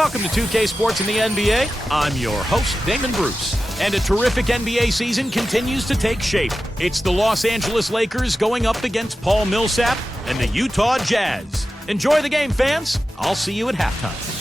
Welcome to 2K Sports in the NBA. I'm your host, Damon Bruce. And a terrific NBA season continues to take shape. It's the Los Angeles Lakers going up against Paul Milsap and the Utah Jazz. Enjoy the game, fans. I'll see you at halftime.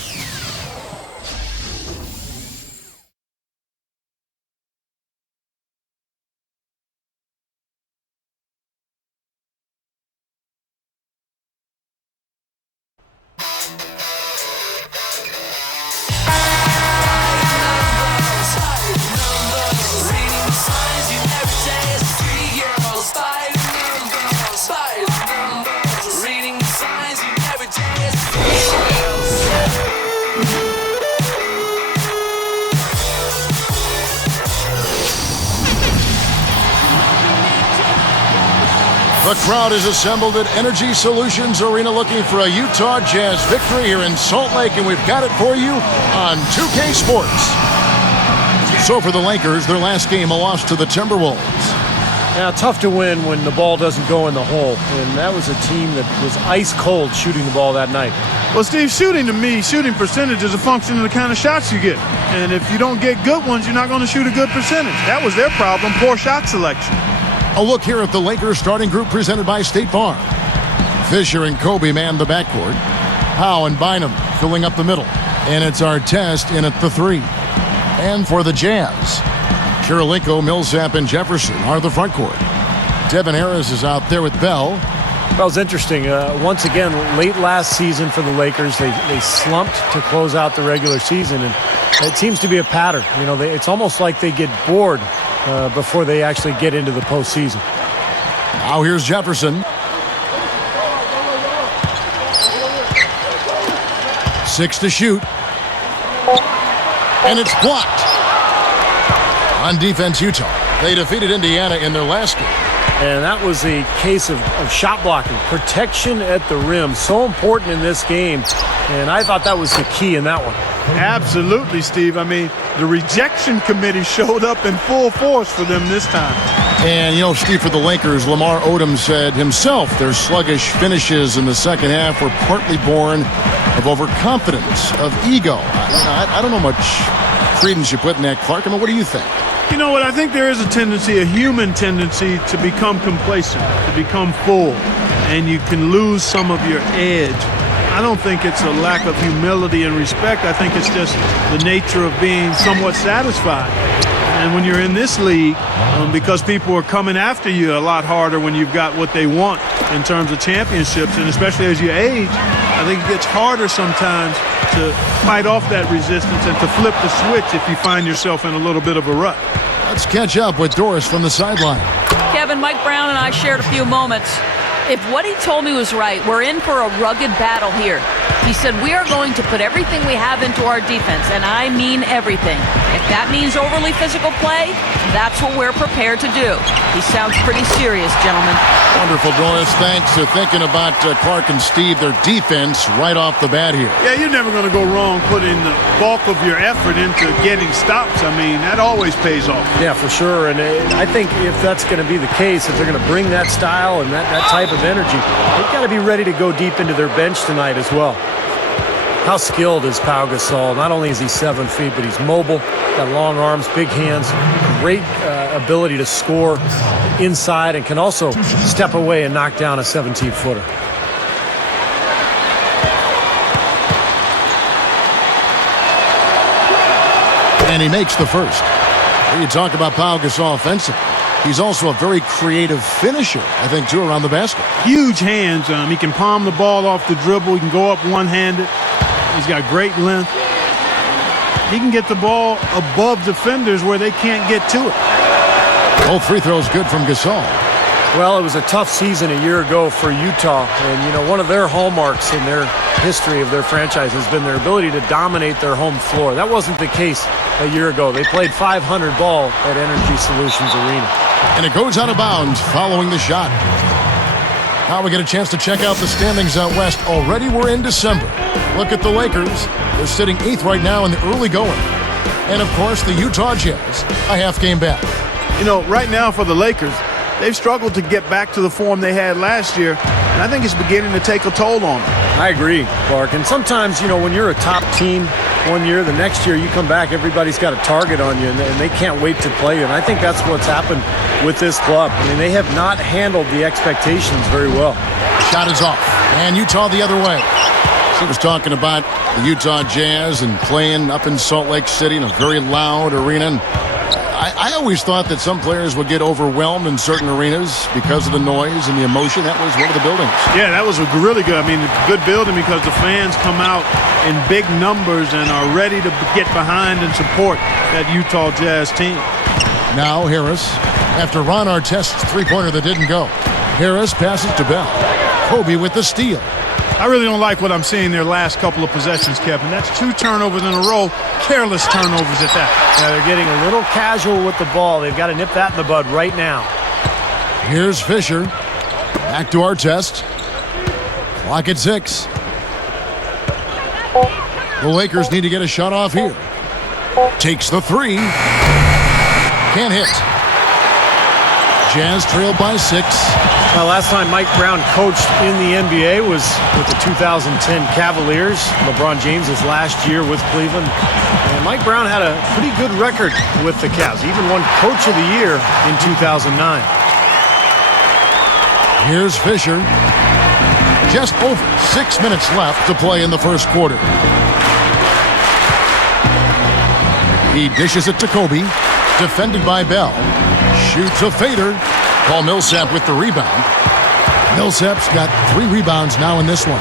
The crowd is assembled at Energy Solutions Arena looking for a Utah Jazz victory here in Salt Lake, and we've got it for you on 2K Sports. So for the Lakers, their last game, a loss to the Timberwolves. Yeah, tough to win when the ball doesn't go in the hole, and that was a team that was ice cold shooting the ball that night. Well, Steve, shooting percentage is a function of the kind of shots you get. And if you don't get good ones, you're not going to shoot a good percentage. That was their problem, poor shot selection. A look here at the Lakers starting group presented by State Farm. Fisher and Kobe man the backcourt. Howe and Bynum filling up the middle. And it's Artest in at the three. And for the Jazz, Kirilenko, Milsap, and Jefferson are the front court. Devin Harris is out there with Bell. Well, it's interesting. Once again, late last season for the Lakers, they slumped to close out the regular season, and it seems to be a pattern. You know, it's almost like they get bored before they actually get into the postseason. Now here's Jefferson. 6 to shoot. And it's blocked. On defense, Utah. They defeated Indiana in their last game. And that was a case of shot blocking. Protection at the rim, so important in this game. And I thought that was the key in that one. Absolutely, Steve. I mean, the rejection committee showed up in full force for them this time. And, you know, Steve, for the Lakers, Lamar Odom said himself their sluggish finishes in the second half were partly born of overconfidence, of ego. I don't know much credence you put in that, Clark. I mean, what do you think? You know what? I think there is a tendency, a human tendency, to become complacent, to become full, and you can lose some of your edge. I don't think it's a lack of humility and respect. I think it's just the nature of being somewhat satisfied. And when you're in this league, because people are coming after you a lot harder when you've got what they want in terms of championships, and especially as you age, I think it gets harder sometimes to fight off that resistance and to flip the switch if you find yourself in a little bit of a rut. Let's catch up with Doris from the sideline. Kevin, Mike Brown and I shared a few moments. If what he told me was right, we're in for a rugged battle here. He said we are going to put everything we have into our defense, and I mean everything. If that means overly physical play, that's what we're prepared to do. He sounds pretty serious, gentlemen. Wonderful, Doris. Thanks for thinking about Clark and Steve, their defense right off the bat here. Yeah, you're never going to go wrong putting the bulk of your effort into getting stops. I mean, that always pays off. Yeah, for sure. And I think if that's going to be the case, if they're going to bring that style and that type of energy, they've got to be ready to go deep into their bench tonight as well. How skilled is Pau Gasol? Not only is he 7 feet, but he's mobile, got long arms, big hands, great ability to score inside, and can also step away and knock down a 17-footer. And he makes the first. When you talk about Pau Gasol offensively, he's also a very creative finisher, I think, too, around the basket. Huge hands. He can palm the ball off the dribble. He can go up one-handed. He's got great length. He can get the ball above defenders where they can't get to it. Both free throws good from Gasol. Well, it was a tough season a year ago for Utah. And, you know, one of their hallmarks in their history of their franchise has been their ability to dominate their home floor. That wasn't the case a year ago. They played 500 ball at Energy Solutions Arena. And it goes out of bounds following the shot. Now we get a chance to check out the standings out west. Already we're in December. Look at the Lakers. They're sitting 8th right now in the early going. And, of course, the Utah Jazz, a half game back. You know, right now for the Lakers, they've struggled to get back to the form they had last year, and I think it's beginning to take a toll on them. I agree, Clark. And sometimes, when you're a top team one year, the next year you come back, everybody's got a target on you, and they can't wait to play you. And I think that's what's happened with this club. I mean, they have not handled the expectations very well. Shot is off. And Utah the other way. He was talking about the Utah Jazz and playing up in Salt Lake City in a very loud arena. And I always thought that some players would get overwhelmed in certain arenas because of the noise and the emotion. That was one of the buildings. Yeah, that was a really good. I mean, good building because the fans come out in big numbers and are ready to get behind and support that Utah Jazz team. Now Harris, after Ron Artest's three-pointer that didn't go. Harris passes to Bell. Kobe with the steal. I really don't like what I'm seeing their last couple of possessions, Kevin. That's 2 turnovers in a row, careless turnovers at that. Yeah, they're getting a little casual with the ball. They've got to nip that in the bud right now. Here's Fisher. Back to Artest. Clock at 6. The Lakers need to get a shot off here. Takes the 3. Can't hit. Jazz trailed by 6. Well, last time Mike Brown coached in the NBA was with the 2010 Cavaliers. LeBron James' last year with Cleveland. And Mike Brown had a pretty good record with the Cavs. He even won Coach of the Year in 2009. Here's Fisher. Just over 6 minutes left to play in the first quarter. He dishes it to Kobe. Defended by Bell. Shoots a fader. Paul Milsap with the rebound. Millsap's got 3 rebounds now in this one.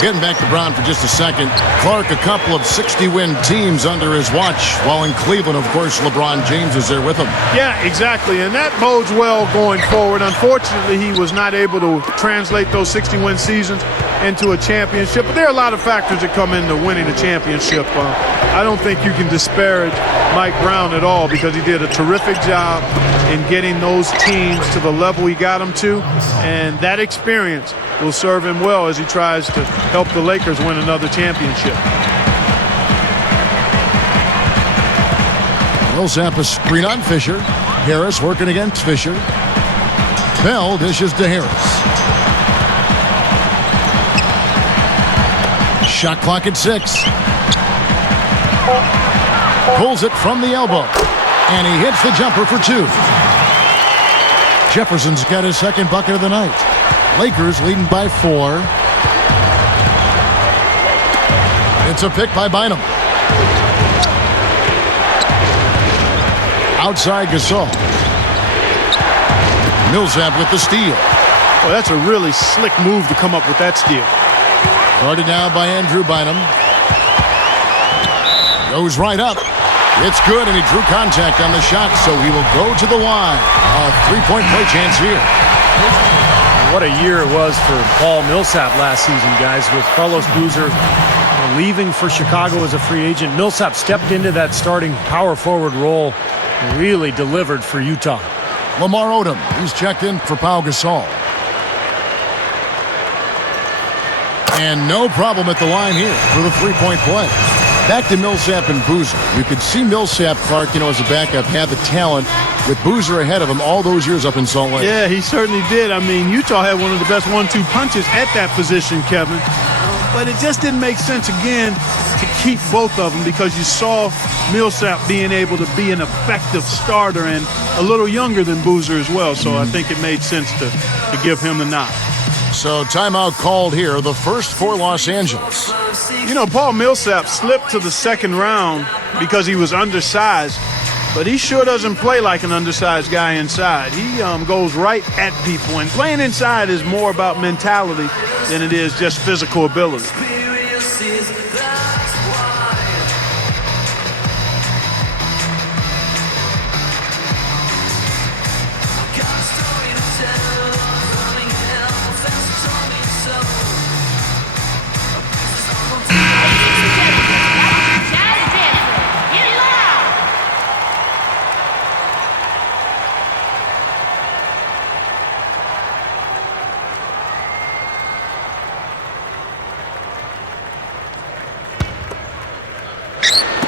Getting back to Brown for just a second. Clark, a couple of 60-win teams under his watch, while in Cleveland, of course, LeBron James is there with him. Yeah, exactly, and that bodes well going forward. Unfortunately, he was not able to translate those 60-win seasons into a championship, but there are a lot of factors that come into winning a championship. I don't think you can disparage Mike Brown at all because he did a terrific job in getting those teams to the level he got them to, and that experience will serve him well as he tries to help the Lakers win another championship. Millsap a screen on Fisher. Harris working against Fisher. Bell dishes to Harris. Shot clock at 6. Pulls it from the elbow. And he hits the jumper for 2. Jefferson's got his second bucket of the night. Lakers leading by 4. It's a pick by Bynum. Outside Gasol. Milsap with the steal. Well, that's a really slick move to come up with that steal. Guarded now by Andrew Bynum. Goes right up. It's good, and he drew contact on the shot, so he will go to the line. A 3-point play chance here. What a year it was for Paul Milsap last season, guys, with Carlos Boozer leaving for Chicago as a free agent. Milsap stepped into that starting power forward role and really delivered for Utah. Lamar Odom, he's checked in for Pau Gasol. And no problem at the line here for the 3-point play. Back to Milsap and Boozer. You could see Milsap, Clark, as a backup, had the talent with Boozer ahead of him all those years up in Salt Lake. Yeah, he certainly did. I mean, Utah had one of the best 1-2 punches at that position, Kevin. But it just didn't make sense, again, to keep both of them because you saw Milsap being able to be an effective starter and a little younger than Boozer as well. So I think it made sense to give him the nod. So timeout called here, the first for Los Angeles. Paul Milsap slipped to the second round because he was undersized, but he sure doesn't play like an undersized guy inside. He goes right at people, and playing inside is more about mentality than it is just physical ability.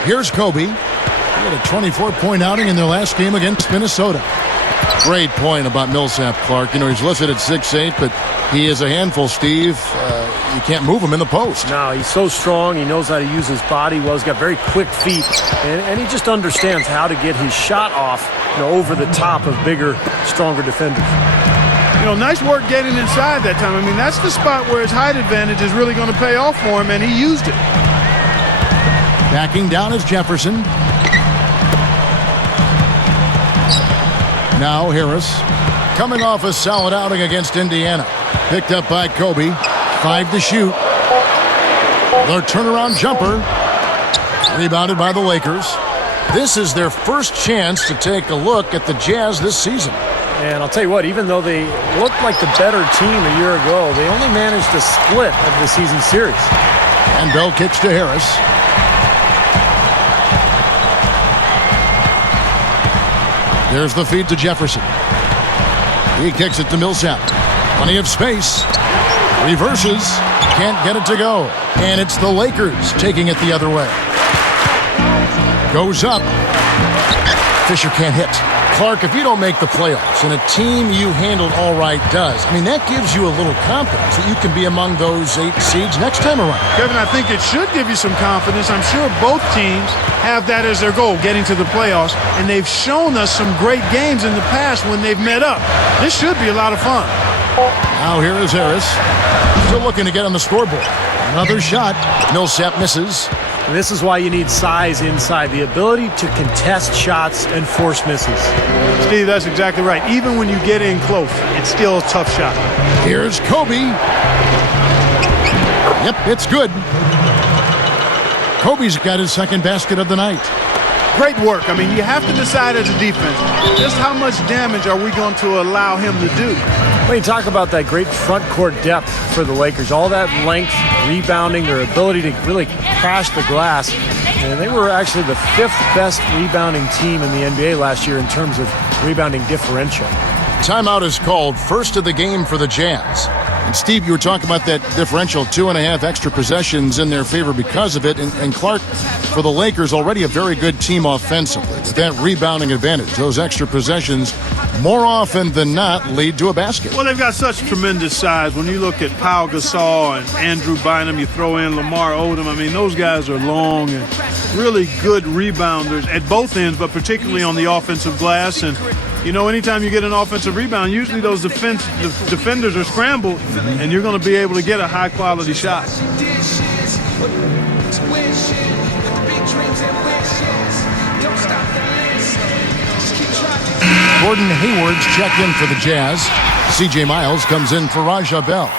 Here's Kobe. He had a 24-point outing in their last game against Minnesota. Great point about Milsap, Clark. He's listed at 6'8", but he is a handful, Steve. you can't move him in the post. No, he's so strong. He knows how to use his body well. He's got very quick feet, and he just understands how to get his shot off, over the top of bigger, stronger defenders. Nice work getting inside that time. I mean, that's the spot where his height advantage is really going to pay off for him, and he used it. Backing down is Jefferson. Now Harris. Coming off a solid outing against Indiana. Picked up by Kobe. 5 to shoot. Their turnaround jumper. Rebounded by the Lakers. This is their first chance to take a look at the Jazz this season. And I'll tell you what, even though they looked like the better team a year ago, they only managed a split of the season series. And Bell kicks to Harris. There's the feed to Jefferson. He kicks it to Milsap. Plenty of space. Reverses. Can't get it to go. And it's the Lakers taking it the other way. Goes up. Fisher can't hit. Clark, if you don't make the playoffs and a team you handled all right does, that gives you a little confidence that you can be among those 8 seeds next time around. Kevin, I think it should give you some confidence. I'm sure both teams have that as their goal, getting to the playoffs, and they've shown us some great games in the past when they've met up. This should be a lot of fun. Now here is Harris. Still looking to get on the scoreboard. Another shot. Milsap misses. And this is why you need size inside, the ability to contest shots and force misses. Steve, that's exactly right. Even when you get in close, it's still a tough shot. Here's Kobe. Yep, it's good. Kobe's got his second basket of the night. Great work. You have to decide as a defense, just how much damage are we going to allow him to do? When you talk about that great front court depth for the Lakers, all that length, rebounding, their ability to really crash the glass, and they were actually the 5th best rebounding team in the NBA last year in terms of rebounding differential. Timeout is called, first of the game for the Jazz. And Steve, you were talking about that differential, 2.5 extra possessions in their favor because of it. And Clark, for the Lakers, already a very good team offensively. With that rebounding advantage, those extra possessions more often than not lead to a basket. Well, they've got such tremendous size. When you look at Pau Gasol and Andrew Bynum, you throw in Lamar Odom. Those guys are long and really good rebounders at both ends, but particularly on the offensive glass. And anytime you get an offensive rebound, usually those defenders are scrambled, and you're going to be able to get a high-quality shot. Gordon Hayward's checked in for the Jazz. C.J. Miles comes in for Raja Bell.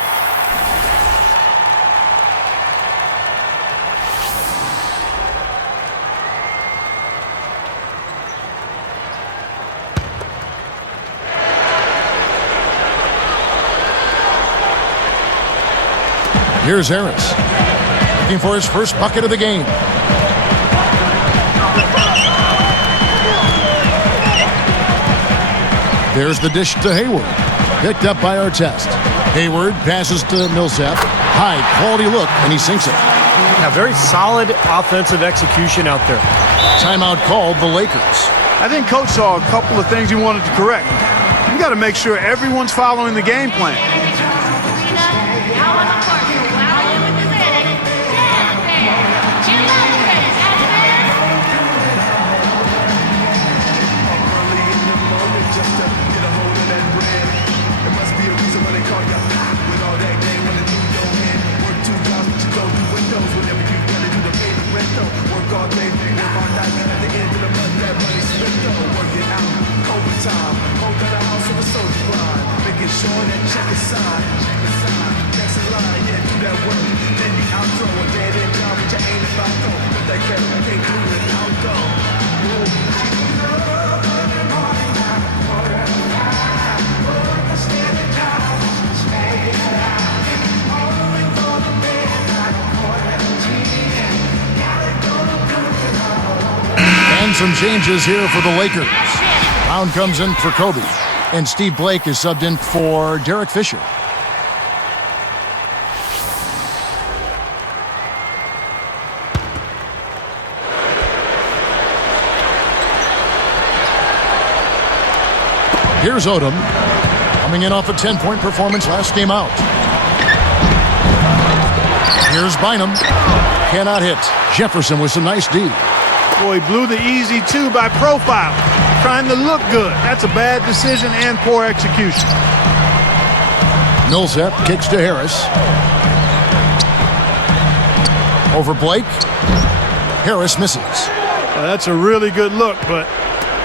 Here's Harris, looking for his first bucket of the game. There's the dish to Hayward, picked up by Artest. Hayward passes to Milsap. High quality look, and he sinks it. Yeah, very solid offensive execution out there. Timeout called the Lakers. I think Coach saw a couple of things he wanted to correct. You got to make sure everyone's following the game plan. And some changes here for the Lakers. Brown comes in for Kobe, and Steve Blake is subbed in for Derek Fisher. Here's Odom, coming in off a 10-point performance last game out. Here's Bynum. Cannot hit. Jefferson with some nice D. Boy, he blew the easy two by profile, trying to look good. That's a bad decision and poor execution. Milsap kicks to Harris. Over Blake. Harris misses. That's a really good look, but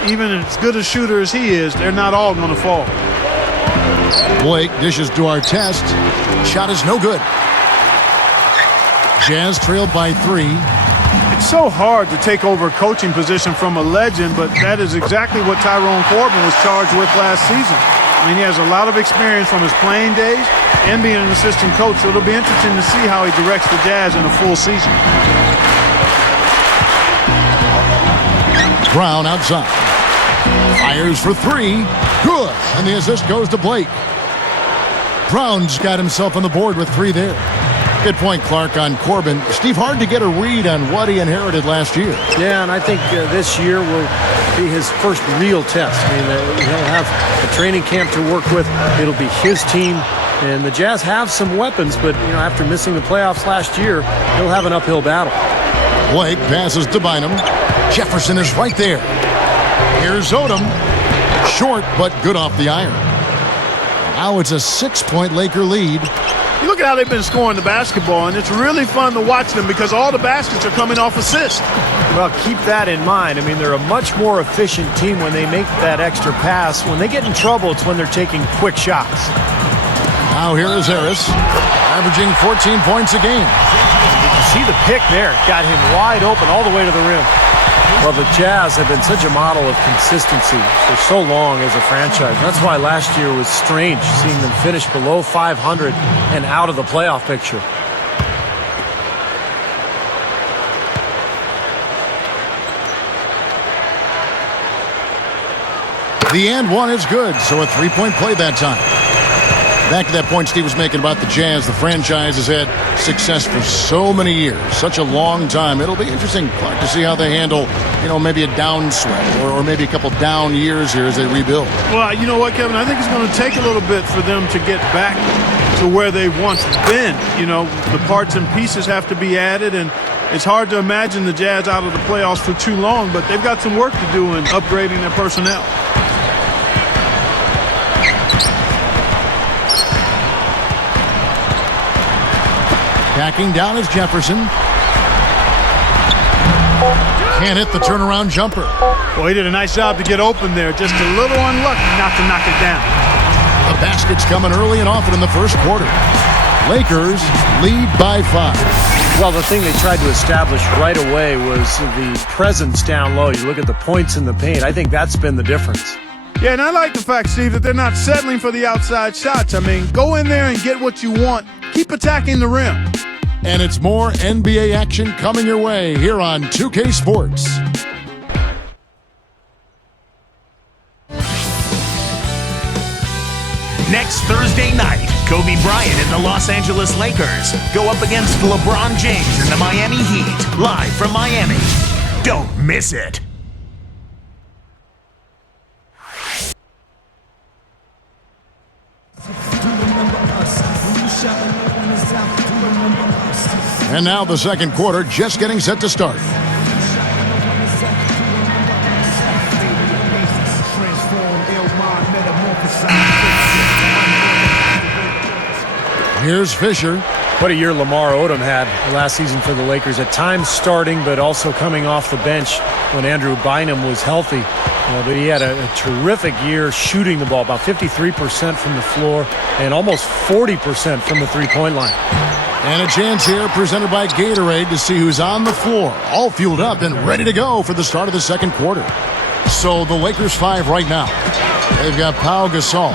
even as good a shooter as he is, they're not all going to fall. Blake dishes to Artest. Shot is no good. Jazz trailed by 3. It's so hard to take over a coaching position from a legend, but that is exactly what Tyrone Corbin was charged with last season. I mean, he has a lot of experience from his playing days and being an assistant coach, so it'll be interesting to see how he directs the Jazz in a full season. Brown outside. Fires for 3. Good. And the assist goes to Blake. Brown's got himself on the board with 3 there. Good point, Clark, on Corbin. Steve, hard to get a read on what he inherited last year. Yeah, and I think this year will be his first real test. I mean, he'll have a training camp to work with. It'll be his team. And the Jazz have some weapons, but after missing the playoffs last year, he'll have an uphill battle. Blake passes to Bynum. Jefferson is right there. Here's Odom. Short, but good off the iron. Now it's a 6-point Laker lead. You look at how they've been scoring the basketball, and it's really fun to watch them because all the baskets are coming off assists. Well, keep that in mind. I mean, they're a much more efficient team when they make that extra pass. When they get in trouble, it's when they're taking quick shots. Now here is Harris, averaging 14 points a game. You can see the pick there. Got him wide open all the way to the rim. Well, the Jazz have been such a model of consistency for so long as a franchise. That's why last year was strange, seeing them finish below 500 and out of the playoff picture. The and one is good, so a 3-point play that time. Back to that point Steve was making about the Jazz. The franchise has had success for so many years, such a long time. It'll be interesting, Clark, to see how they handle, maybe a downswing or maybe a couple down years here as they rebuild. Well, you know what, Kevin? I think it's going to take a little bit for them to get back to where they've once been. The parts and pieces have to be added, and it's hard to imagine the Jazz out of the playoffs for too long, but they've got some work to do in upgrading their personnel. Backing down is Jefferson. Can't hit the turnaround jumper. Well, he did a nice job to get open there. Just a little unlucky not to knock it down. The basket's coming early and often in the first quarter. Lakers lead by 5. Well, the thing they tried to establish right away was the presence down low. You look at the points in the paint. I think that's been the difference. Yeah, and I like the fact, Steve, that they're not settling for the outside shots. I mean, go in there and get what you want. Keep attacking the rim. And it's more NBA action coming your way here on 2K Sports. Next Thursday night, Kobe Bryant and the Los Angeles Lakers go up against LeBron James and the Miami Heat, live from Miami. Don't miss it. And now the second quarter just getting set to start. Here's Fisher. What a year Lamar Odom had last season for the Lakers. At times starting, but also coming off the bench when Andrew Bynum was healthy. But he had a terrific year shooting the ball, about 53% from the floor and almost 40% from the three-point line. And a chance here presented by Gatorade to see who's on the floor, all fueled up and ready to go for the start of the second quarter. So the Lakers 5 right now. They've got Pau Gasol.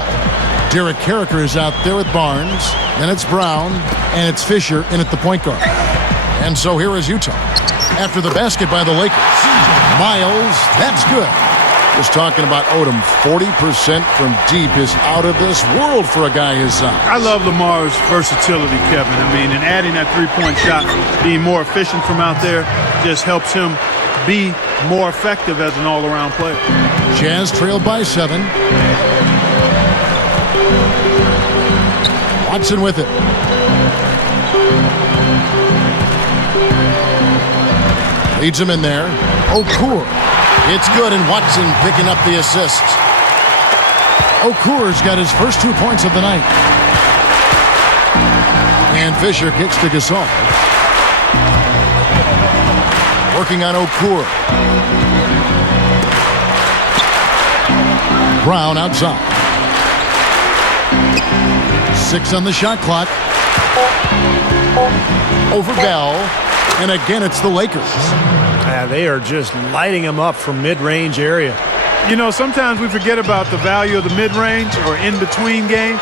Derek Carricker is out there with Barnes. Then it's Brown, and it's Fisher in at the point guard. And so here is Utah. After the basket by the Lakers. Miles, that's good. Just talking about Odom, 40% from deep is out of this world for a guy his size. I love Lamar's versatility, Kevin. I mean, and adding that three-point shot, being more efficient from out there, just helps him be more effective as an all-around player. Jazz trailed by 7. Watson with it. Leads him in there. Okur. It's good, and Watson picking up the assist. Okur's got his first 2 points of the night. And Fisher kicks to Gasol. Working on Okur. Brown outside. 6 on the shot clock. Over Bell. And again, it's the Lakers. Yeah, they are just lighting them up from mid-range area. You know, sometimes we forget about the value of the mid-range or in-between game.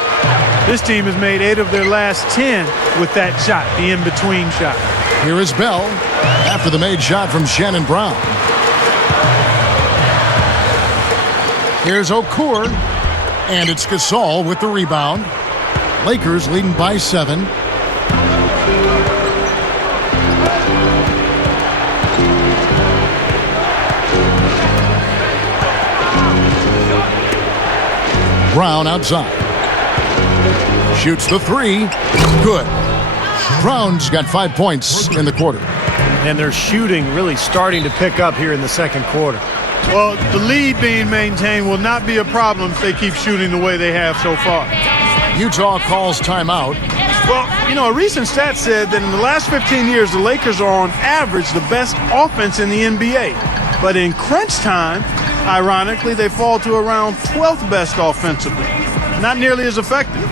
This team has made 8 of their last 10 with that shot, the in-between shot. Here is Bell after the made shot from Shannon Brown. Here's Okur, and it's Gasol with the rebound. Lakers leading by 7. Brown outside. Shoots the 3. Good. Brown's got 5 points in the quarter. And their shooting really starting to pick up here in the second quarter. Well, the lead being maintained will not be a problem if they keep shooting the way they have so far. Utah calls timeout. Well, you know, a recent stat said that in the last 15 years, the Lakers are on average the best offense in the NBA. But in crunch time, ironically, they fall to around 12th best offensively. Not nearly as effective.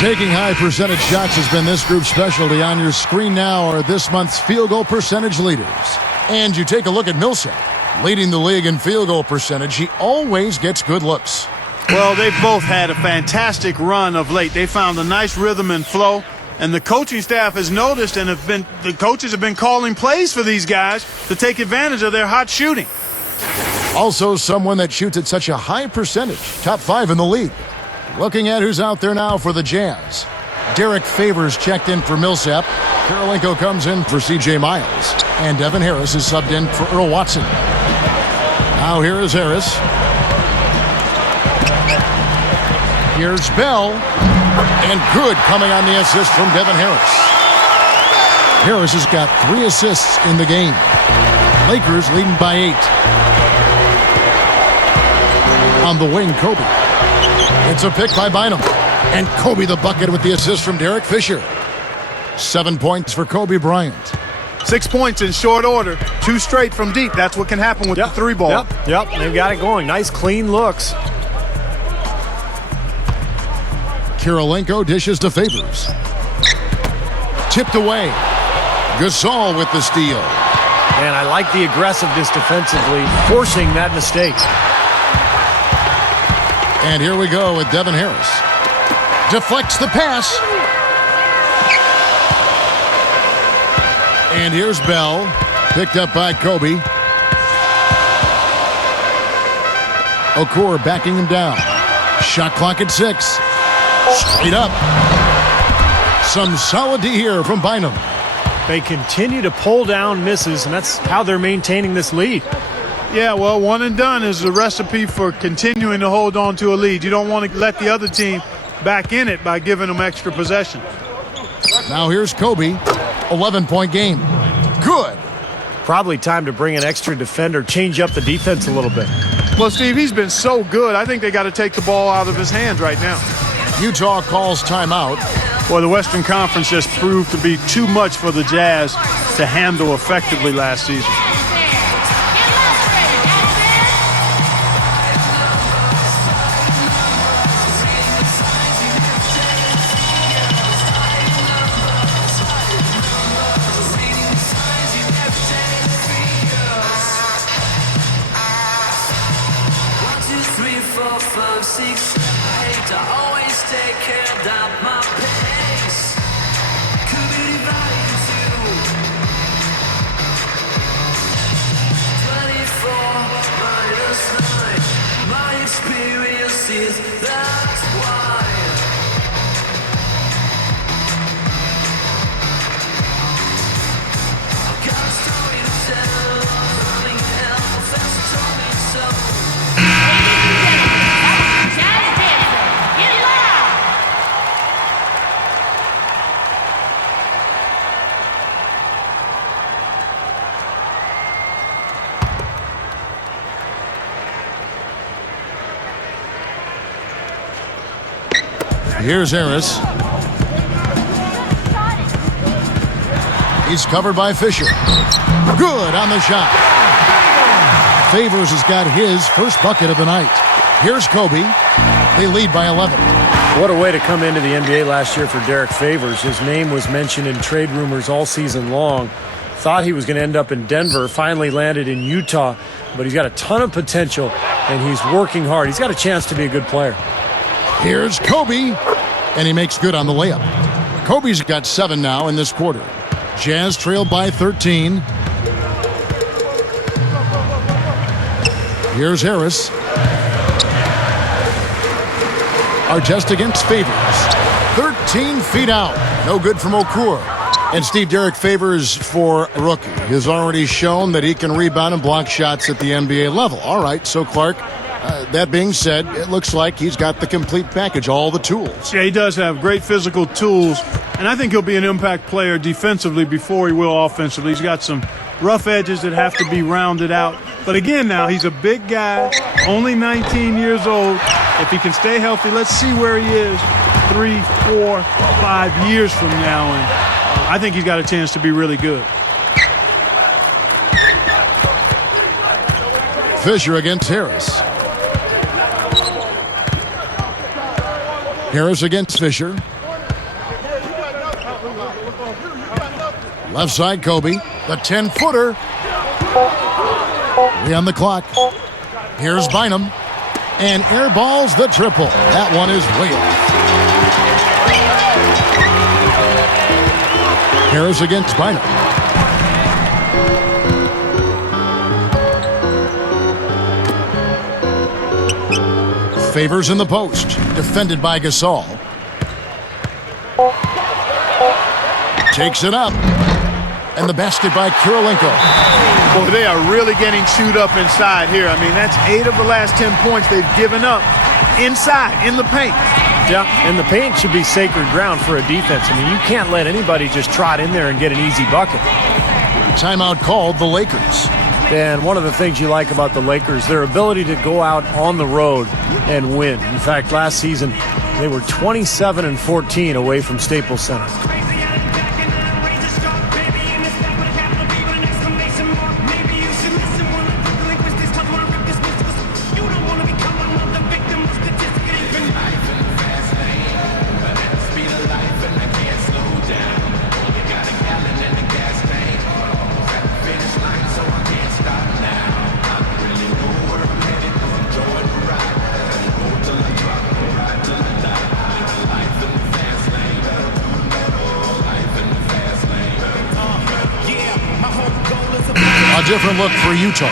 Taking high percentage shots has been this group's specialty. On your screen now are this month's field goal percentage leaders. And you take a look at Milsap, leading the league in field goal percentage. He always gets good looks. Well, they've both had a fantastic run of late. They found a nice rhythm and flow, and the coaching staff has noticed, and the coaches have been calling plays for these guys to take advantage of their hot shooting. Also someone that shoots at such a high percentage, top 5 in the league. Looking at who's out there now for the Jazz. Derek Favors checked in for Milsap. Karolinko comes in for C.J. Miles. And Devin Harris is subbed in for Earl Watson. Now here is Harris. Here's Bell. And good coming on the assist from Devin Harris. Harris has got 3 assists in the game. Lakers leading by 8. On the wing, Kobe. It's a pick by Bynum. And Kobe the bucket with the assist from Derek Fisher. 7 points for Kobe Bryant. 6 points in short order. 2 straight from deep. That's what can happen with the 3 ball. Yep, they've got it going. Nice, clean looks. Karolinko dishes to Favors. Tipped away. Gasol with the steal. And I like the aggressiveness defensively, forcing that mistake. And here we go with Devin Harris. Deflects the pass. And here's Bell. Picked up by Kobe. Okur backing him down. Shot clock at 6. Straight up. Some solid D here from Bynum. They continue to pull down misses, and that's how they're maintaining this lead. Yeah, well, one and done is a recipe for continuing to hold on to a lead. You don't want to let the other team back in it by giving them extra possession. Now here's Kobe. 11-point game. Good. Probably time to bring an extra defender, change up the defense a little bit. Well, Steve, he's been so good. I think they got to take the ball out of his hands right now. Utah calls timeout. Well, the Western Conference just proved to be too much for the Jazz to handle effectively last season. To Here's Harris. He's covered by Fisher. Good on the shot. Favors has got his first bucket of the night. Here's Kobe. They lead by 11. What a way to come into the NBA last year for Derek Favors. His name was mentioned in trade rumors all season long. Thought he was going to end up in Denver, finally landed in Utah, but he's got a ton of potential, and he's working hard. He's got a chance to be a good player. Here's Kobe, and he makes good on the layup. Kobe's got 7 now in this quarter. Jazz trail by 13. Here's Harris. Artest against Favors. 13 feet out. No good from Okur. And Steve, Derek Favors, for a rookie, has already shown that he can rebound and block shots at the NBA level. All right, so Clark, that being said, it looks like he's got the complete package, all the tools. Yeah, he does have great physical tools, and I think he'll be an impact player defensively before he will offensively. He's got some rough edges that have to be rounded out. But again now, he's a big guy, only 19 years old. If he can stay healthy, let's see where he is 3, 4, 5 years from now. And I think he's got a chance to be really good. Fisher against Harris. Harris against Fisher. Left side, Kobe. The 10-footer. 3 on the clock. Here's Bynum. And airballs the triple. That one is way off. Harris against Bynum. Favors in the post. Defended by Gasol. Takes it up. And the basket by Kirilenko. Boy, they are really getting chewed up inside here. I mean, that's 8 of the last 10 points they've given up inside, in the paint. Yeah, and the paint should be sacred ground for a defense. I mean, you can't let anybody just trot in there and get an easy bucket. Timeout called the Lakers. And one of the things you like about the Lakers, their ability to go out on the road and win. In fact, last season, they were 27-14 away from Staples Center. A different look for Utah.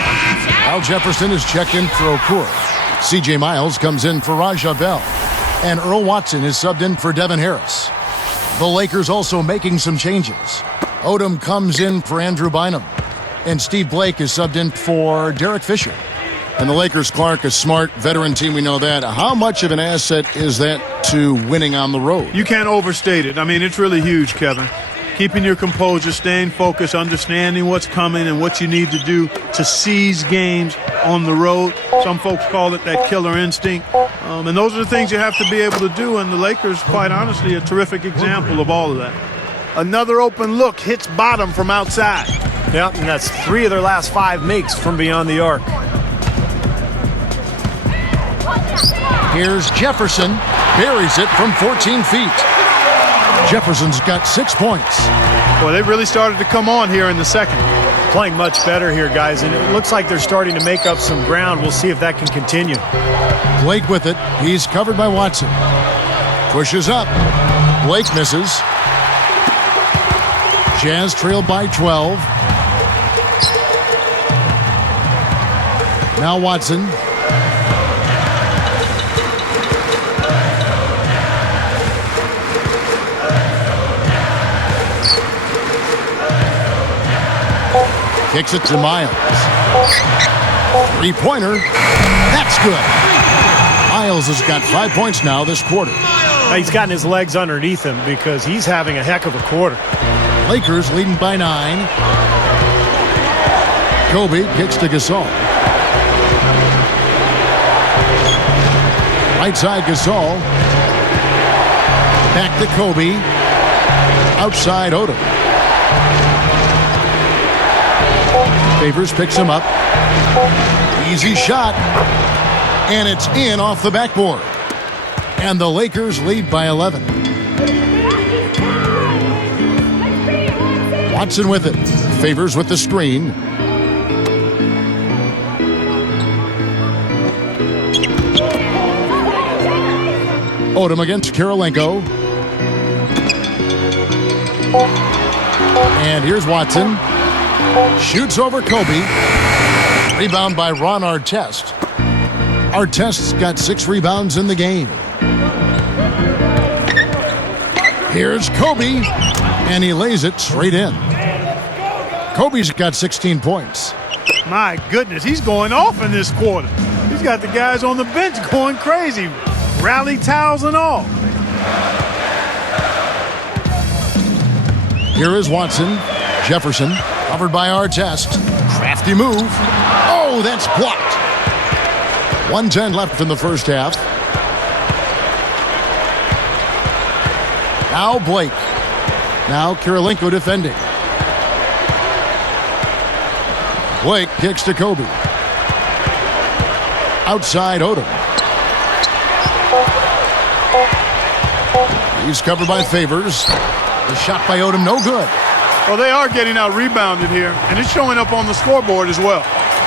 Al Jefferson is checked in for Okur. C.J. Miles comes in for Raja Bell. And Earl Watson is subbed in for Devin Harris. The Lakers also making some changes. Odom comes in for Andrew Bynum. And Steve Blake is subbed in for Derek Fisher. And the Lakers, Clark, a smart veteran team, we know that. How much of an asset is that to winning on the road? You can't overstate it. I mean, it's really huge, Kevin. Keeping your composure, staying focused, understanding what's coming and what you need to do to seize games on the road. Some folks call it that killer instinct. And those are the things you have to be able to do. And the Lakers, quite honestly, a terrific example of all of that. Another open look hits bottom from outside. Yeah, and that's 3 of their last 5 makes from beyond the arc. Here's Jefferson. Buries it from 14 feet. Jefferson's got 6 points. Well, they really started to come on here in the second. Playing much better here, guys, and it looks like they're starting to make up some ground. We'll see if that can continue. Blake with it. He's covered by Watson. Pushes up. Blake misses. Jazz trail by 12. Now Watson. Kicks it to Miles. Three-pointer. That's good. Miles has got 5 points now this quarter. He's gotten his legs underneath him because he's having a heck of a quarter. Lakers leading by 9. Kobe kicks to Gasol. Right side Gasol. Back to Kobe. Outside Odom. Favors picks him up. Easy shot. And it's in off the backboard. And the Lakers lead by 11. Watson with it. Favors with the screen. Odom against Kirilenko. And here's Watson. Shoots over Kobe. Rebound by Ron Artest. Artest's got 6 rebounds in the game. Here's Kobe. And he lays it straight in. Kobe's got 16 points. My goodness, he's going off in this quarter. He's got the guys on the bench going crazy. Rally towels and all. Here is Watson. Jefferson covered by Artest. Crafty move. Oh, that's blocked. 1:10 left in the first half. Now Blake. Now Kirilenko defending. Blake kicks to Kobe. Outside Odom. He's covered by Favors. The shot by Odom, no good. Well, they are getting out rebounded here, and it's showing up on the scoreboard as well.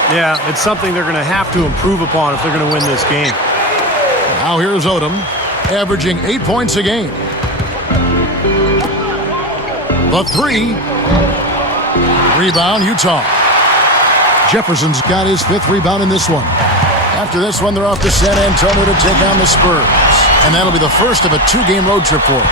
Yeah, it's something they're going to have to improve upon if they're going to win this game. Now here's Odom, averaging 8 points a game. The three. Rebound, Utah. Jefferson's got his 5th rebound in this one. After this one, they're off to San Antonio to take on the Spurs. And that'll be the first of a 2-game road trip for him.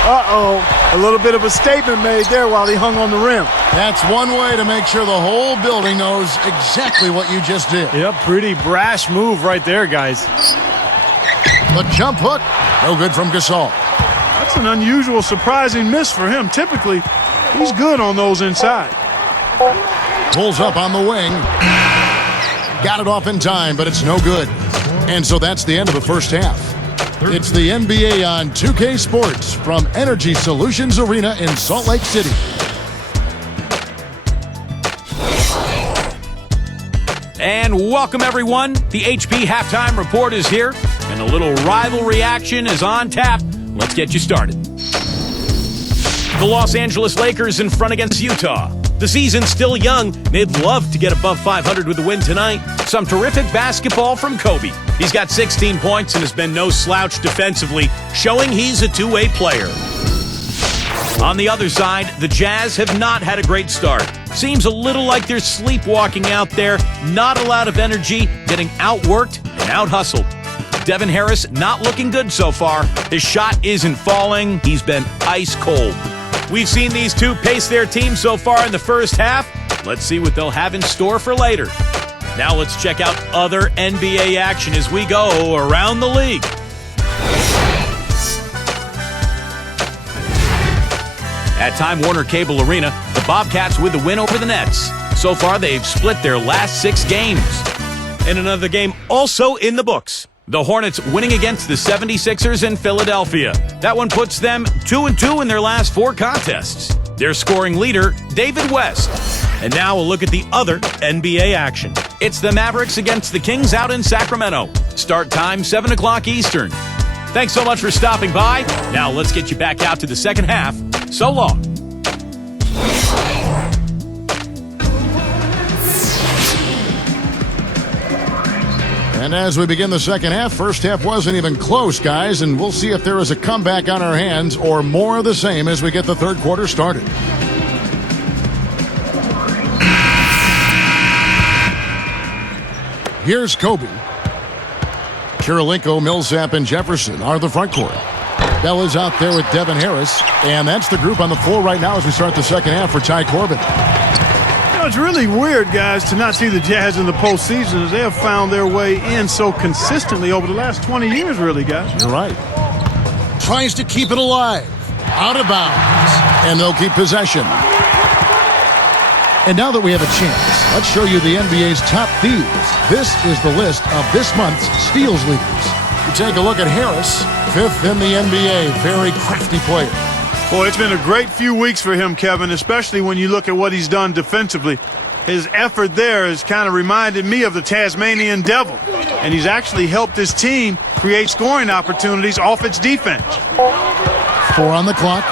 Uh-oh, a little bit of a statement made there while he hung on the rim. That's one way to make sure the whole building knows exactly what you just did. Yep, pretty brash move right there, guys. The jump hook, no good from Gasol. That's an unusual, surprising miss for him. Typically, he's good on those inside. Pulls up on the wing. Got it off in time, but it's no good. And so that's the end of the first half. It's the NBA on 2K Sports from Energy Solutions Arena in Salt Lake City. And welcome, everyone. The HP Halftime Report is here, and a little rivalry action is on tap. Let's get you started. The Los Angeles Lakers in front against Utah. The season's still young. They'd love to get above 500 with a win tonight. Some terrific basketball from Kobe. He's got 16 points and has been no slouch defensively, showing he's a two-way player. On the other side, the Jazz have not had a great start. Seems a little like they're sleepwalking out there, not a lot of energy, getting outworked and out-hustled. Devin Harris not looking good so far. His shot isn't falling. He's been ice cold. We've seen these two pace their team so far in the first half. Let's see what they'll have in store for later. Now let's check out other NBA action as we go around the league. At Time Warner Cable Arena, the Bobcats with the win over the Nets. So far, they've split their last 6 games. And another game also in the books. The Hornets winning against the 76ers in Philadelphia. That one puts them 2-2 in their last 4 contests. Their scoring leader, David West. And now a look at the other NBA action. It's the Mavericks against the Kings out in Sacramento. Start time 7 o'clock Eastern. Thanks so much for stopping by. Now let's get you back out to the second half. So long. And as we begin the second half, first half wasn't even close, guys, and we'll see if there is a comeback on our hands or more of the same as we get the third quarter started. Here's Kobe. Kirilenko, Milsap, and Jefferson are the front court. Bella's out there with Devin Harris, and that's the group on the floor right now as we start the second half for Ty Corbin. it's really weird, guys, to not see the Jazz in the postseason as they have found their way in so consistently over the last 20 years, really, guys. You're right. Tries to keep it alive. Out of bounds. And they'll keep possession. And now that we have a chance, let's show you the NBA's top thieves. This is the list of this month's steals leaders. You take a look at Harris, 5th in the NBA. Very crafty player. Boy, it's been a great few weeks for him, Kevin, especially when you look at what he's done defensively. His effort there has kind of reminded me of the Tasmanian Devil, and he's actually helped his team create scoring opportunities off its defense. 4 on the clock.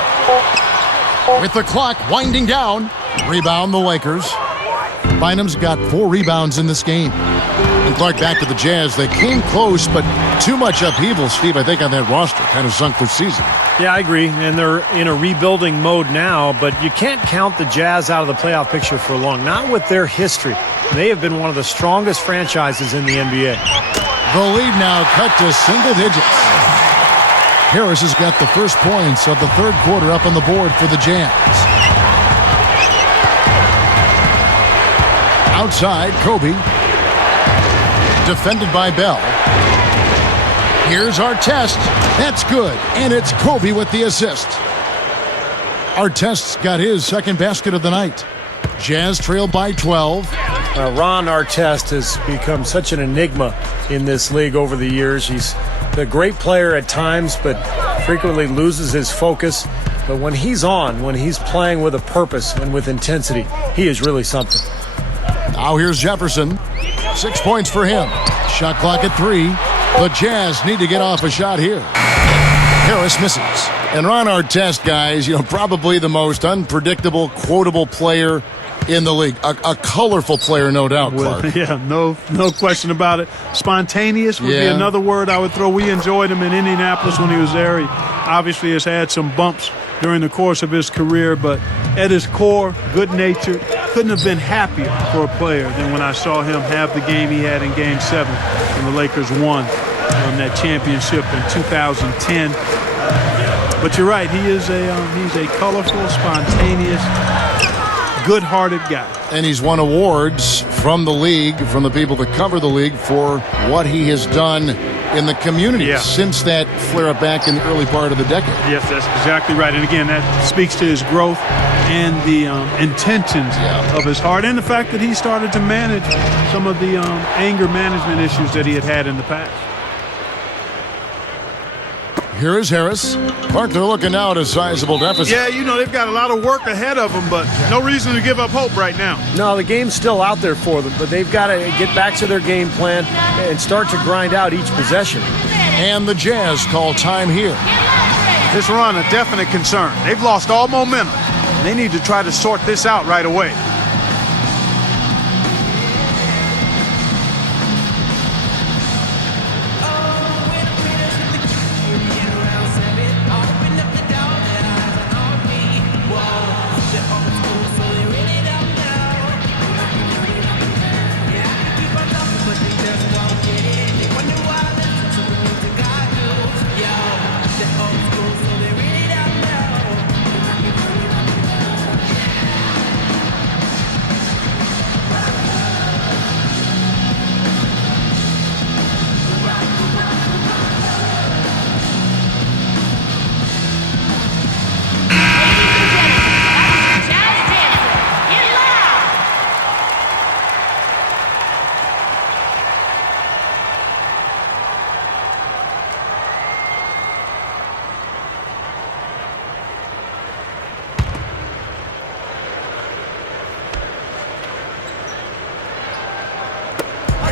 With the clock winding down, rebound the Lakers. Bynum's got 4 rebounds in this game. And Clark back to the Jazz. They came close, but too much upheaval, Steve, I think, on that roster. Kind of sunk their season. Yeah, I agree. And they're in a rebuilding mode now, but you can't count the Jazz out of the playoff picture for long. Not with their history. They have been one of the strongest franchises in the NBA. The lead now cut to single digits. Harris has got the first points of the third quarter up on the board for the Jazz. Outside, Kobe. Defended by Bell. Here's Artest. That's good. And it's Kobe with the assist. Artest's got his second basket of the night. Jazz trail by 12. Ron Artest has become such an enigma in this league over the years. He's a great player at times, but frequently loses his focus. But when he's on, when he's playing with a purpose and with intensity, he is really something. Now here's Jefferson. 6 points for him. Shot clock at 3. The Jazz need to get off a shot here. Harris misses. And Ron Artest, guys, probably the most unpredictable, quotable player in the league. A colorful player, no doubt, Clark. Yeah, no question about it. Spontaneous would be another word I would throw. We enjoyed him in Indianapolis when he was there. He obviously has had some bumps during the course of his career, but at his core, good-natured. Couldn't have been happier for a player than when I saw him have the game he had in Game 7 when the Lakers won that championship in 2010. But you're right, he's a colorful, spontaneous, good-hearted guy. And he's won awards from the league, from the people that cover the league, for what he has done in the community since that flare-up back in the early part of the decade. Yes, that's exactly right. And again, that speaks to his growth and the intentions of his heart, and the fact that he started to manage some of the anger management issues that he had in the past. Here is Harris. Clark, they're looking now at a sizable deficit. Yeah, they've got a lot of work ahead of them, but no reason to give up hope right now. No, the game's still out there for them, but they've got to get back to their game plan and start to grind out each possession. And the Jazz call time here. This run, a definite concern. They've lost all momentum. They need to try to sort this out right away.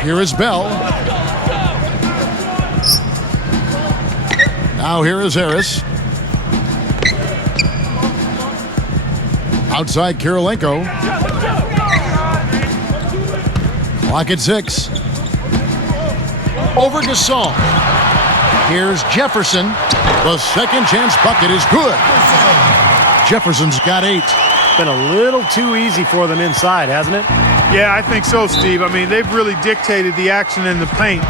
Here is Bell. Now here is Harris. Outside Kirilenko. Clock at 6. Over Gasol. Here's Jefferson. The second chance bucket is good. Jefferson's got 8. Been a little too easy for them inside, hasn't it? Yeah, I think so, Steve. I mean, they've really dictated the action in the paint.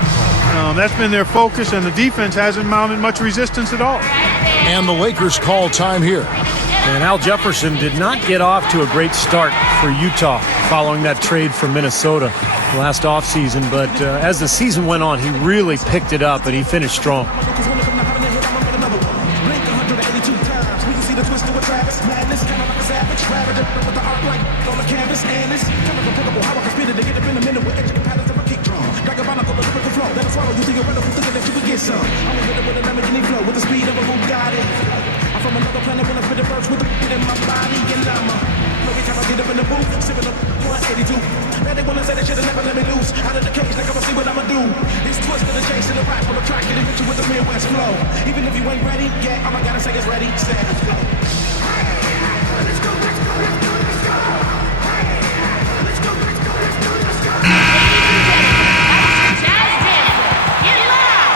That's been their focus, and the defense hasn't mounted much resistance at all. And the Lakers call time here. And Al Jefferson did not get off to a great start for Utah following that trade from Minnesota last offseason. But as the season went on, he really picked it up and he finished strong. Even if you ain't ready, yeah, all I gotta say is ready, set, let's go. Let's go, let's go, let's go, let's go. Let's go, let's go, let's go, let's go. Justin, get loud.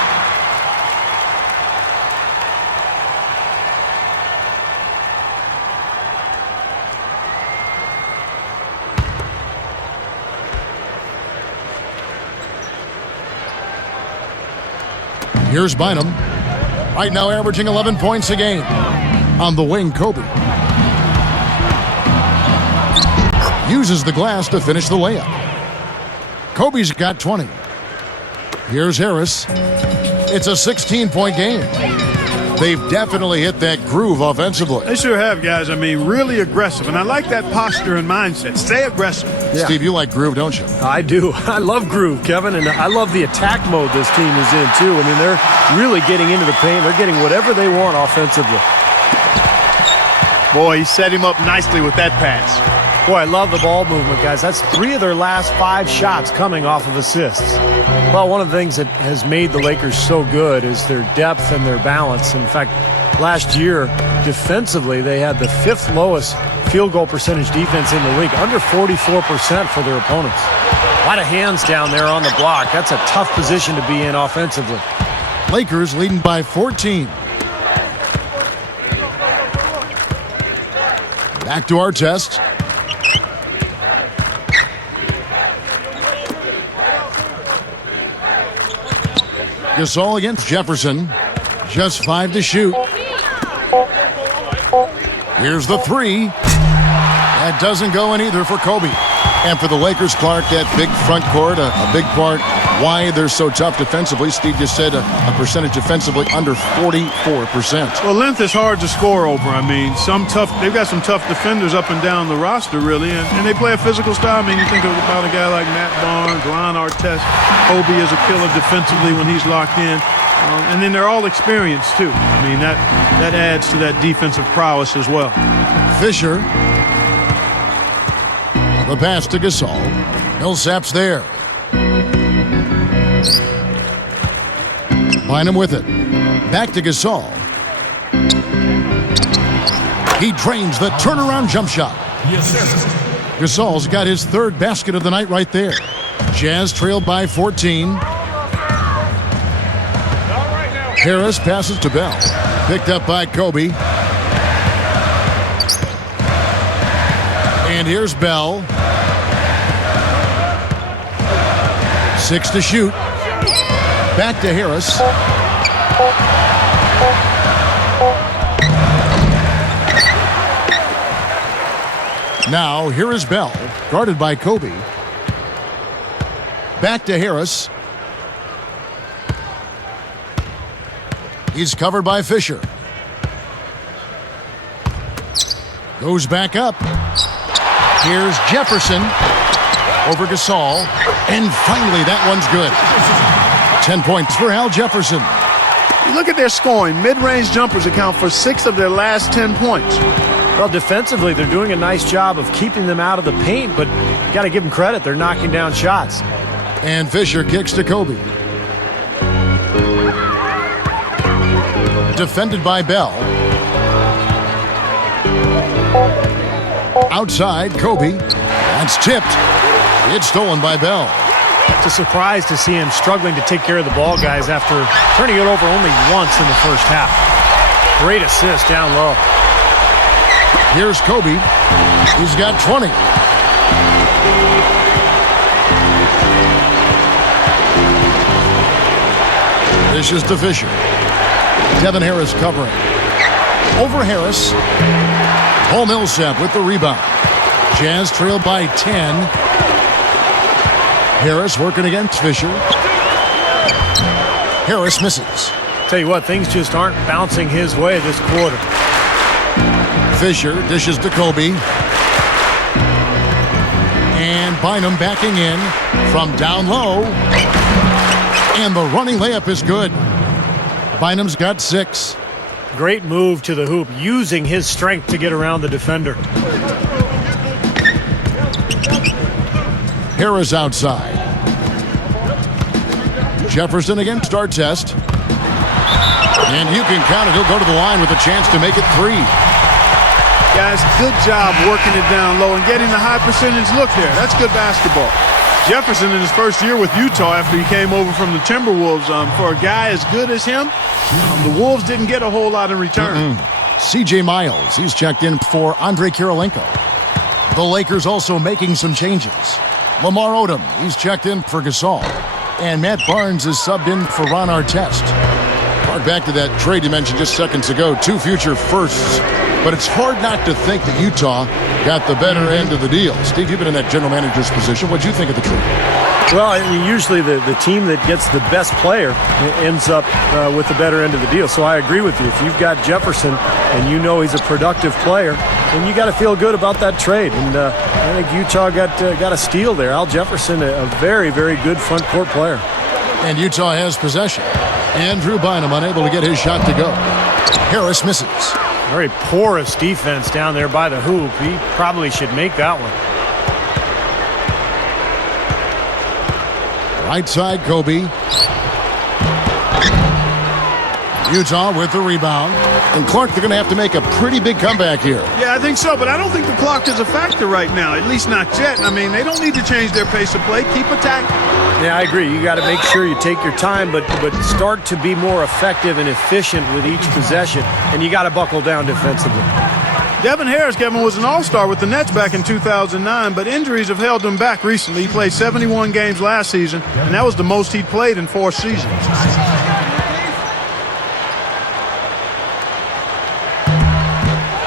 Here's Bynum. Right now averaging 11 points a game. On the wing, Kobe. Uses the glass to finish the layup. Kobe's got 20. Here's Harris. It's a 16-point game. They've definitely hit that groove offensively. They sure have, guys. I mean, really aggressive. And I like that posture and mindset. Stay aggressive. Yeah. Steve, you like groove, don't you? I do. I love groove, Kevin, and I love the attack mode this team is in, too. I mean, they're really getting into the paint. They're getting whatever they want offensively. Boy, he set him up nicely with that pass. Boy, I love the ball movement, guys. That's 3 of their last 5 shots coming off of assists. Well, one of the things that has made the Lakers so good is their depth and their balance. In fact, last year, defensively, they had the 5th lowest field goal percentage defense in the league, under 44% for their opponents. A lot of hands down there on the block. That's a tough position to be in offensively. Lakers leading by 14. Back to our test. Gasol against Jefferson. Just 5 to shoot. Here's the 3. That doesn't go in either for Kobe. And for the Lakers, Clark, that big front court, a big part why they're so tough defensively. Steve just said a percentage defensively under 44%. Well, length is hard to score over. I mean, they've got some tough defenders up and down the roster, really, and they play a physical style. I mean, you think about a guy like Matt Barnes, Ron Artest. Kobe is a killer defensively when he's locked in. And then they're all experienced, too. I mean, that adds to that defensive prowess as well. Fisher. The pass to Gasol. Millsap's there. Bynum with it. Back to Gasol. He drains the turnaround jump shot. Yes, sir. Gasol's got his 3rd basket of the night right there. Jazz trailed by 14. Harris passes to Bell. Picked up by Kobe. And here's Bell. 6 to shoot. Back to Harris. Now, here is Bell, guarded by Kobe. Back to Harris. He's covered by Fisher. Goes back up. Here's Jefferson over Gasol. And finally, that one's good. 10 points for Al Jefferson. You look at their scoring. Mid-range jumpers account for 6 of their last 10 points. Well, defensively, they're doing a nice job of keeping them out of the paint, but you got to give them credit. They're knocking down shots. And Fisher kicks to Kobe. Defended by Bell. Outside, Kobe. That's tipped. It's stolen by Bell. It's a surprise to see him struggling to take care of the ball, guys, after turning it over only once in the first half. Great assist down low. Here's Kobe. He's got 20. This is to Fisher. Devin Harris covering. Over Harris. Paul Milsap with the rebound. Jazz trailed by 10. Harris working against Fisher. Harris misses. Tell you what, things just aren't bouncing his way this quarter. Fisher dishes to Kobe. And Bynum backing in from down low. And the running layup is good. Bynum's got 6. Great move to the hoop, using his strength to get around the defender. Harris outside. Jefferson against Artest. And you can count it. He'll go to the line with a chance to make it 3. Guys, good job working it down low and getting the high percentage look there. That's good basketball. Jefferson in his first year with Utah after he came over from the Timberwolves, for a guy as good as him, the Wolves didn't get a whole lot in return. C.J. Miles, he's checked in for Andrei Kirilenko. The Lakers also making some changes. Lamar Odom, he's checked in for Gasol. And Matt Barnes is subbed in for Ron Artest. Hark back to that trade you mentioned just seconds ago, 2 future firsts. But it's hard not to think that Utah got the better end of the deal. Steve, you've been in that general manager's position. What'd you think of the trade? Well, I mean, usually the team that gets the best player ends up with the better end of the deal. So I agree with you. If you've got Jefferson and you know he's a productive player, then you got to feel good about that trade. And I think Utah got a steal there. Al Jefferson, a very, very good front court player. And Utah has possession. Andrew Bynum unable to get his shot to go. Harris misses. Very porous defense down there by the hoop. He probably should make that one. Right side, Kobe. Utah with the rebound. And Clark, they're going to have to make a pretty big comeback here. Yeah, I think so, but I don't think the clock is a factor right now, at least not yet. I mean, they don't need to change their pace of play. Keep attacking. Yeah, I agree. You got to make sure you take your time, but start to be more effective and efficient with each possession, and you got to buckle down defensively. Devin Harris, Kevin, was an all-star with the Nets back in 2009, but injuries have held him back recently. He played 71 games last season, and that was the most he'd played in 4 seasons.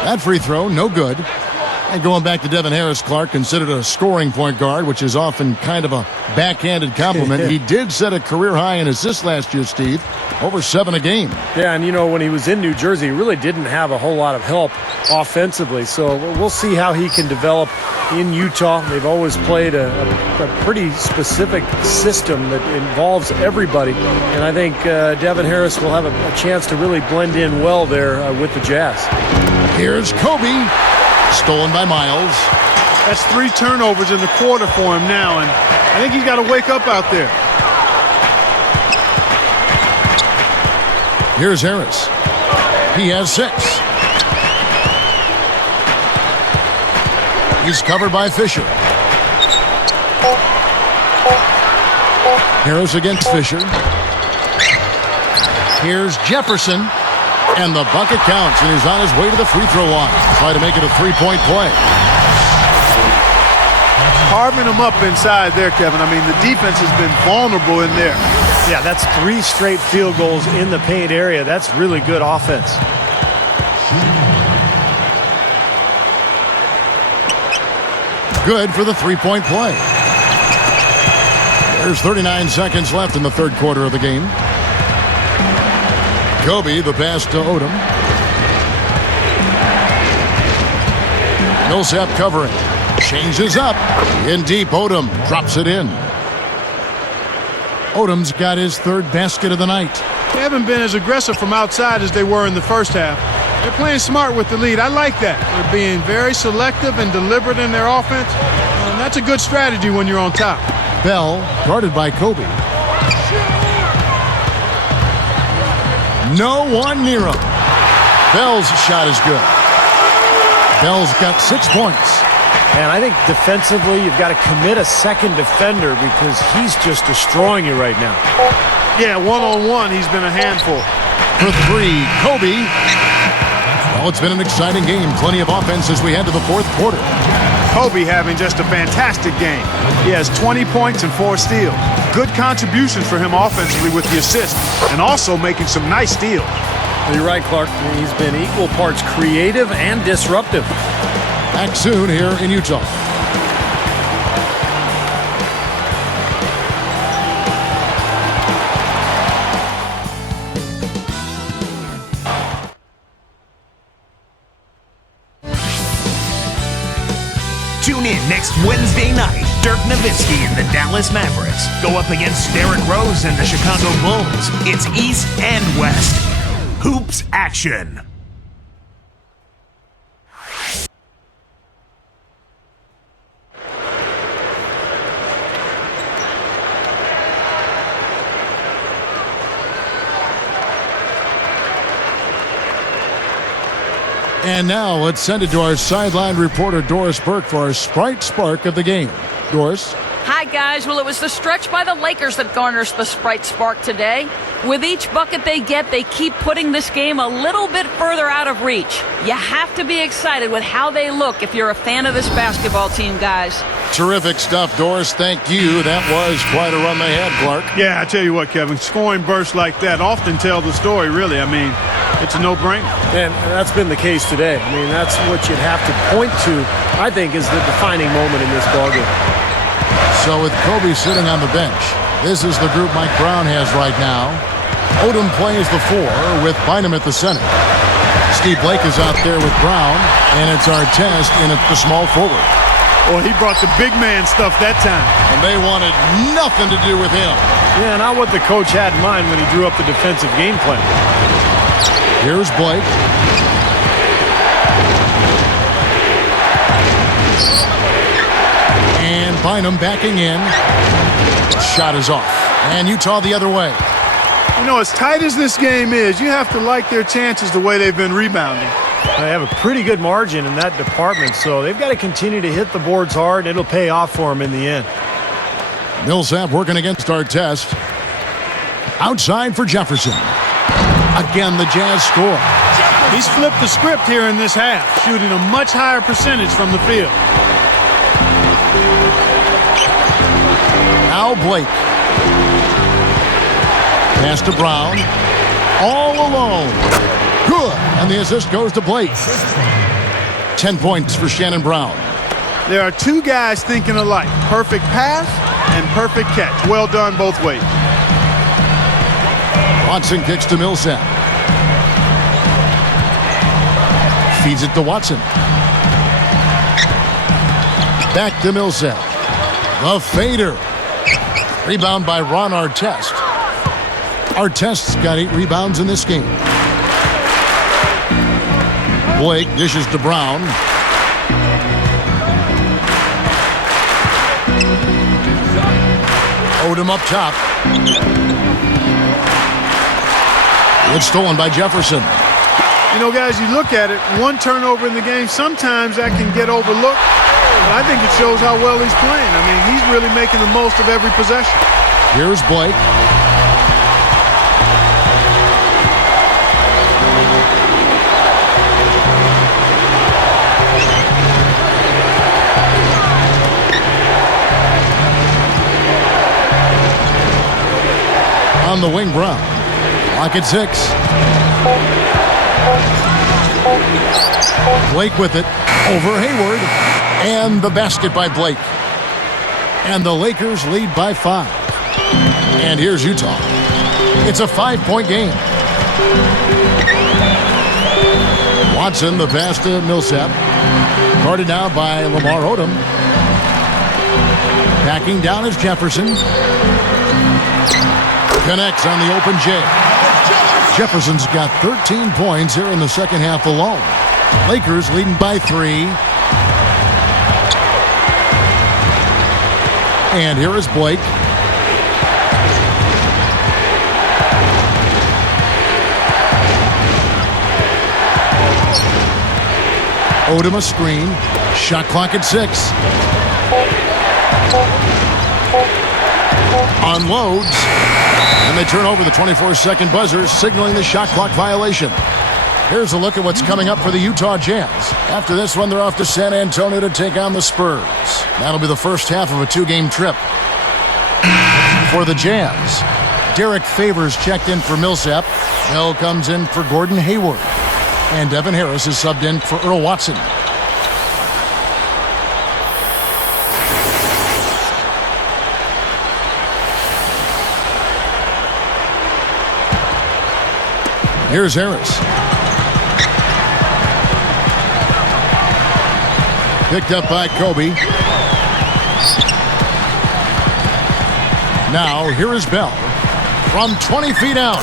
That free throw, no good. And going back to Devin Harris, Clark, considered a scoring point guard, which is often kind of a backhanded compliment. He did set a career high in assists last year, Steve. Over 7 a game. Yeah, and you know, when he was in New Jersey, he really didn't have a whole lot of help offensively. So we'll see how he can develop in Utah. They've always played a pretty specific system that involves everybody. And I think Devin Harris will have a chance to really blend in well there with the Jazz. Here's Kobe. Stolen by Miles. That's 3 turnovers in the quarter for him now, and I think he's got to wake up out there. Here's Harris. He has 6. He's covered by Fisher. Harris against Fisher. Here's Jefferson. And the bucket counts, and he's on his way to the free throw line. Try to make it a 3-point play. Carving them up inside there, Kevin. I mean, the defense has been vulnerable in there. Yeah, that's 3 straight field goals in the paint area. That's really good offense. Good for the 3-point play. There's 39 seconds left in the third quarter of the game. Kobe, the pass to Odom. Milsap covering. Changes up. In deep, Odom drops it in. Odom's got his 3rd basket of the night. They haven't been as aggressive from outside as they were in the first half. They're playing smart with the lead. I like that. They're being very selective and deliberate in their offense. And that's a good strategy when you're on top. Bell, guarded by Kobe. No one near him. Bell's shot is good. Bell's got 6 points. And I think defensively, you've got to commit a second defender because he's just destroying you right now. Yeah, one-on-one, he's been a handful. For 3, Kobe. Well, it's been an exciting game. Plenty of offense as we head to the fourth quarter. Kobe having just a fantastic game. He has 20 points and 4 steals. Good contributions for him offensively with the assist and also making some nice steals. You're right, Clark. He's been equal parts creative and disruptive. Back soon here in Utah. Tune in next Wednesday night. Dirk Nowitzki and the Dallas Mavericks go up against Derrick Rose and the Chicago Bulls. It's East and West. Hoops action. And now let's send it to our sideline reporter, Doris Burke, for our Sprite Spark of the game. Doris? Hi, guys. Well, it was the stretch by the Lakers that garners the Sprite Spark today. With each bucket they get, they keep putting this game a little bit further out of reach. You have to be excited with how they look if you're a fan of this basketball team, guys. Terrific stuff, Doris. Thank you. That was quite a run they had, Clark. Yeah, I tell you what, Kevin, scoring bursts like that often tell the story, really. I mean, it's a no-brainer. And that's been the case today. I mean, that's what you'd have to point to, I think, is the defining moment in this ballgame. So with Kobe sitting on the bench, this is the group Mike Brown has right now. Odom plays the 4 with Bynum at the center. Steve Blake is out there with Brown, and it's Artest in at the small forward. Well, he brought the big man stuff that time. And they wanted nothing to do with him. Yeah, not what the coach had in mind when he drew up the defensive game plan. Here's Blake. And Bynum backing in. Shot is off. And Utah the other way. You know, as tight as this game is, you have to like their chances the way they've been rebounding. They have a pretty good margin in that department, so they've got to continue to hit the boards hard, and it'll pay off for them in the end. Millsap working against Artest. Outside for Jefferson. Again, the Jazz score. He's flipped the script here in this half, shooting a much higher percentage from the field. Now Blake. Pass to Brown. All alone. Good. And the assist goes to Blake. 10 points for Shannon Brown. There are two guys thinking alike. Perfect pass and perfect catch. Well done both ways. Watson kicks to Millsap. Feeds it to Watson. Back to Millsap. The fader. Rebound by Ron Artest. Artest's got 8 rebounds in this game. Blake dishes to Brown. Odom up top. It's stolen by Jefferson. You know, guys, you look at it, one turnover in the game, sometimes that can get overlooked. But I think it shows how well he's playing. I mean, he's really making the most of every possession. Here's Blake. On the wing, Brown. Lock at 6. Blake with it. Over Hayward. And the basket by Blake. And the Lakers lead by 5. And here's Utah. It's a 5-point game. Watson, the pass to Millsap. Guarded now by Lamar Odom. Backing down is Jefferson. Connects on the open J. Jefferson's got 13 points here in the second half alone. Lakers leading by 3. And here is Blake. Odom a screen. Shot clock at 6. Unloads. And they turn over the 24-second buzzer, signaling the shot clock violation. Here's a look at what's coming up for the Utah Jazz. After this one, they're off to San Antonio to take on the Spurs. That'll be the first half of a 2-game trip. For the Jazz, Derek Favors checked in for Millsap. Bell comes in for Gordon Hayward. And Devin Harris is subbed in for Earl Watson. Here's Harris. Picked up by Kobe. Now, here is Bell. From 20 feet out.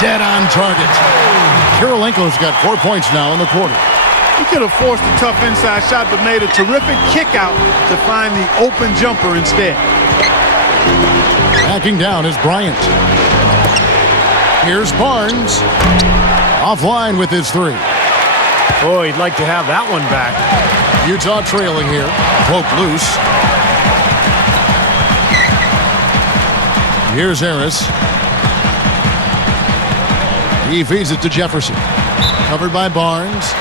Dead on target. Kirilenko's got 4 points now in the quarter. He could have forced a tough inside shot, but made a terrific kick out to find the open jumper instead. Backing down is Bryant. Here's Barnes. Offline with his three. Oh, he'd like to have that one back. Utah trailing here. Poke loose. Here's Harris. He feeds it to Jefferson. Covered by Barnes.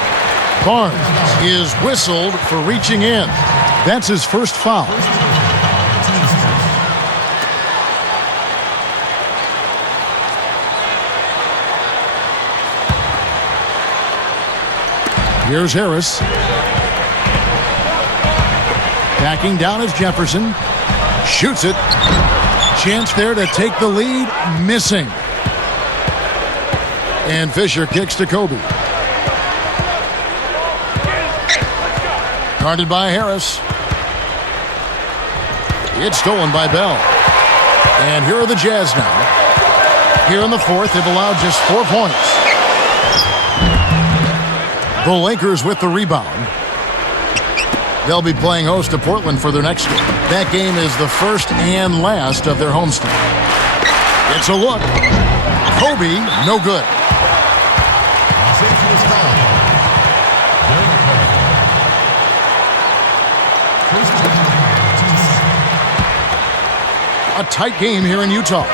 Barnes is whistled for reaching in. That's his first foul. Here's Harris. Backing down is Jefferson. Shoots it. Chance there to take the lead. Missing. And Fisher kicks to Kobe. Guarded by Harris. It's stolen by Bell. And here are the Jazz now. Here in the fourth, they've allowed just 4 points. The Lakers with the rebound. They'll be playing host to Portland for their next game. That game is the first and last of their homestand. It's a look. Kobe, no good. A tight game here in Utah.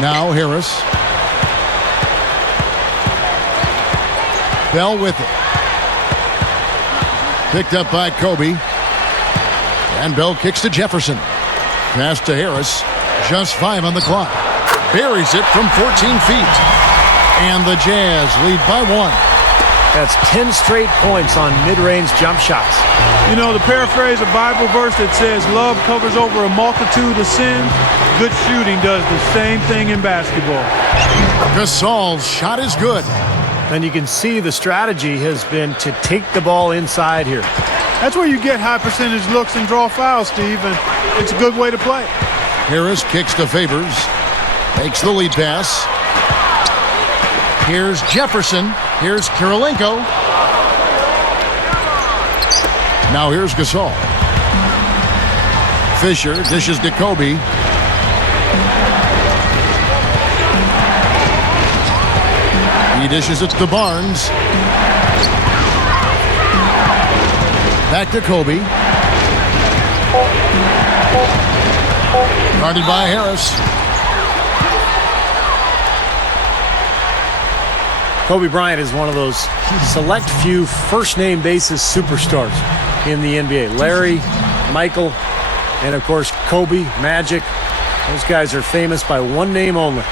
Now Harris. Bell with it. Picked up by Kobe. And Bell kicks to Jefferson. Pass to Harris. Just 5 on the clock. Buries it from 14 feet. And the Jazz lead by 1. That's 10 straight points on mid-range jump shots. You know, to paraphrase a Bible verse that says, love covers over a multitude of sins, good shooting does the same thing in basketball. Gasol's shot is good. And you can see the strategy has been to take the ball inside here. That's where you get high percentage looks and draw fouls, Steve, and it's a good way to play. Harris kicks to Favors. Makes the lead pass. Here's Jefferson. Here's Kirilenko. Now here's Gasol. Fisher dishes to Kobe. He dishes it to Barnes. Back to Kobe. Guarded by Harris. Kobe Bryant is one of those select few first-name basis superstars in the NBA. Larry, Michael, and of course Kobe, Magic. Those guys are famous by one name only.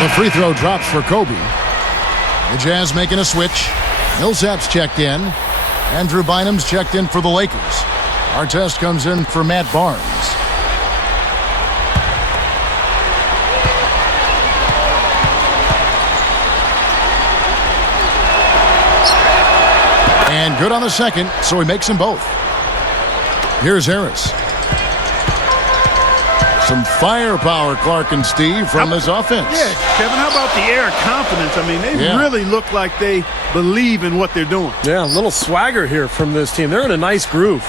The free throw drops for Kobe. The Jazz making a switch. Milsap's checked in. Andrew Bynum's checked in for the Lakers. Artest comes in for Matt Barnes. And good on the second, so he makes them both. Here's Harris. Some firepower, Clark and Steve, from this offense. Yeah, Kevin, how about the air of confidence? I mean, they really look like they believe in what they're doing. Yeah, a little swagger here from this team. They're in a nice groove.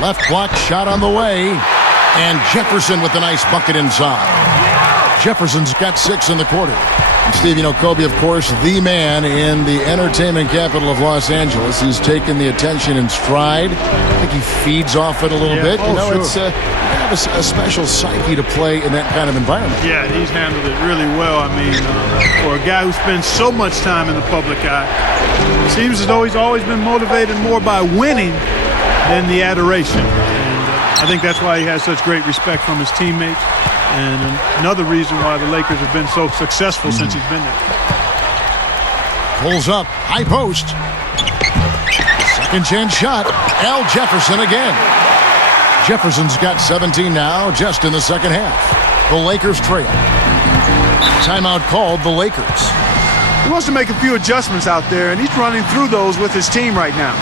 Left block shot on the way. And Jefferson with a nice bucket inside. Jefferson's got 6 in the quarter. And Steve, you know, Kobe, of course, the man in the entertainment capital of Los Angeles. He's taken the attention in stride. I think he feeds off it a little bit. You know, sure. It's a special psyche to play in that kind of environment. Yeah, he's handled it really well. I mean, for a guy who spends so much time in the public eye, it seems as though he's always been motivated more by winning than the adoration. And I think that's why he has such great respect from his teammates. And another reason why the Lakers have been so successful since he's been there. Pulls up, high post. Second chance shot. Al Jefferson again. Jefferson's got 17 now, just in the second half. The Lakers trail. Timeout called the Lakers. He wants to make a few adjustments out there, and he's running through those with his team right now.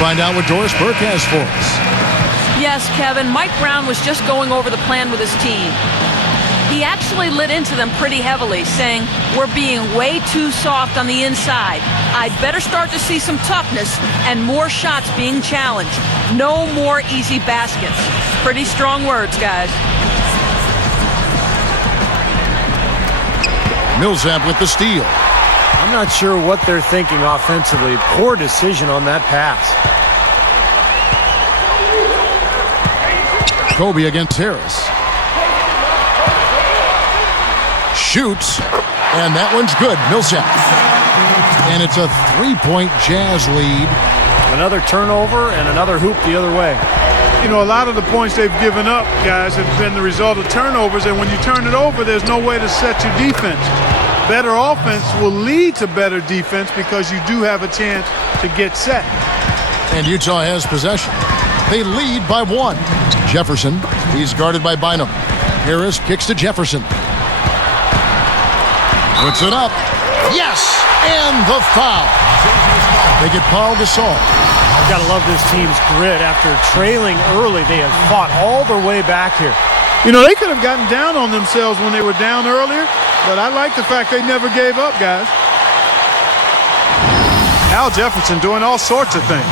Find out what Doris Burke has for us. Yes, Kevin, Mike Brown was just going over the plan with his team. He actually lit into them pretty heavily, saying, we're being way too soft on the inside. I'd better start to see some toughness and more shots being challenged. No more easy baskets. Pretty strong words, guys. Milsap with the steal. I'm not sure what they're thinking offensively. Poor decision on that pass. Kobe against Harris. Shoots, and that one's good. Milsap. And it's a three-point Jazz lead. Another turnover and another hoop the other way. You know, a lot of the points they've given up, guys, have been the result of turnovers, and when you turn it over, there's no way to set your defense. Better offense will lead to better defense because you do have a chance to get set. And Utah has possession. They lead by one. Jefferson, he's guarded by Bynum. Harris kicks to Jefferson. Puts it up. Yes! And the foul. They get Paul Gasol. I've got to love this team's grit. After trailing early, they have fought all their way back here. You know, they could have gotten down on themselves when they were down earlier, but I like the fact they never gave up, guys. Al Jefferson doing all sorts of things.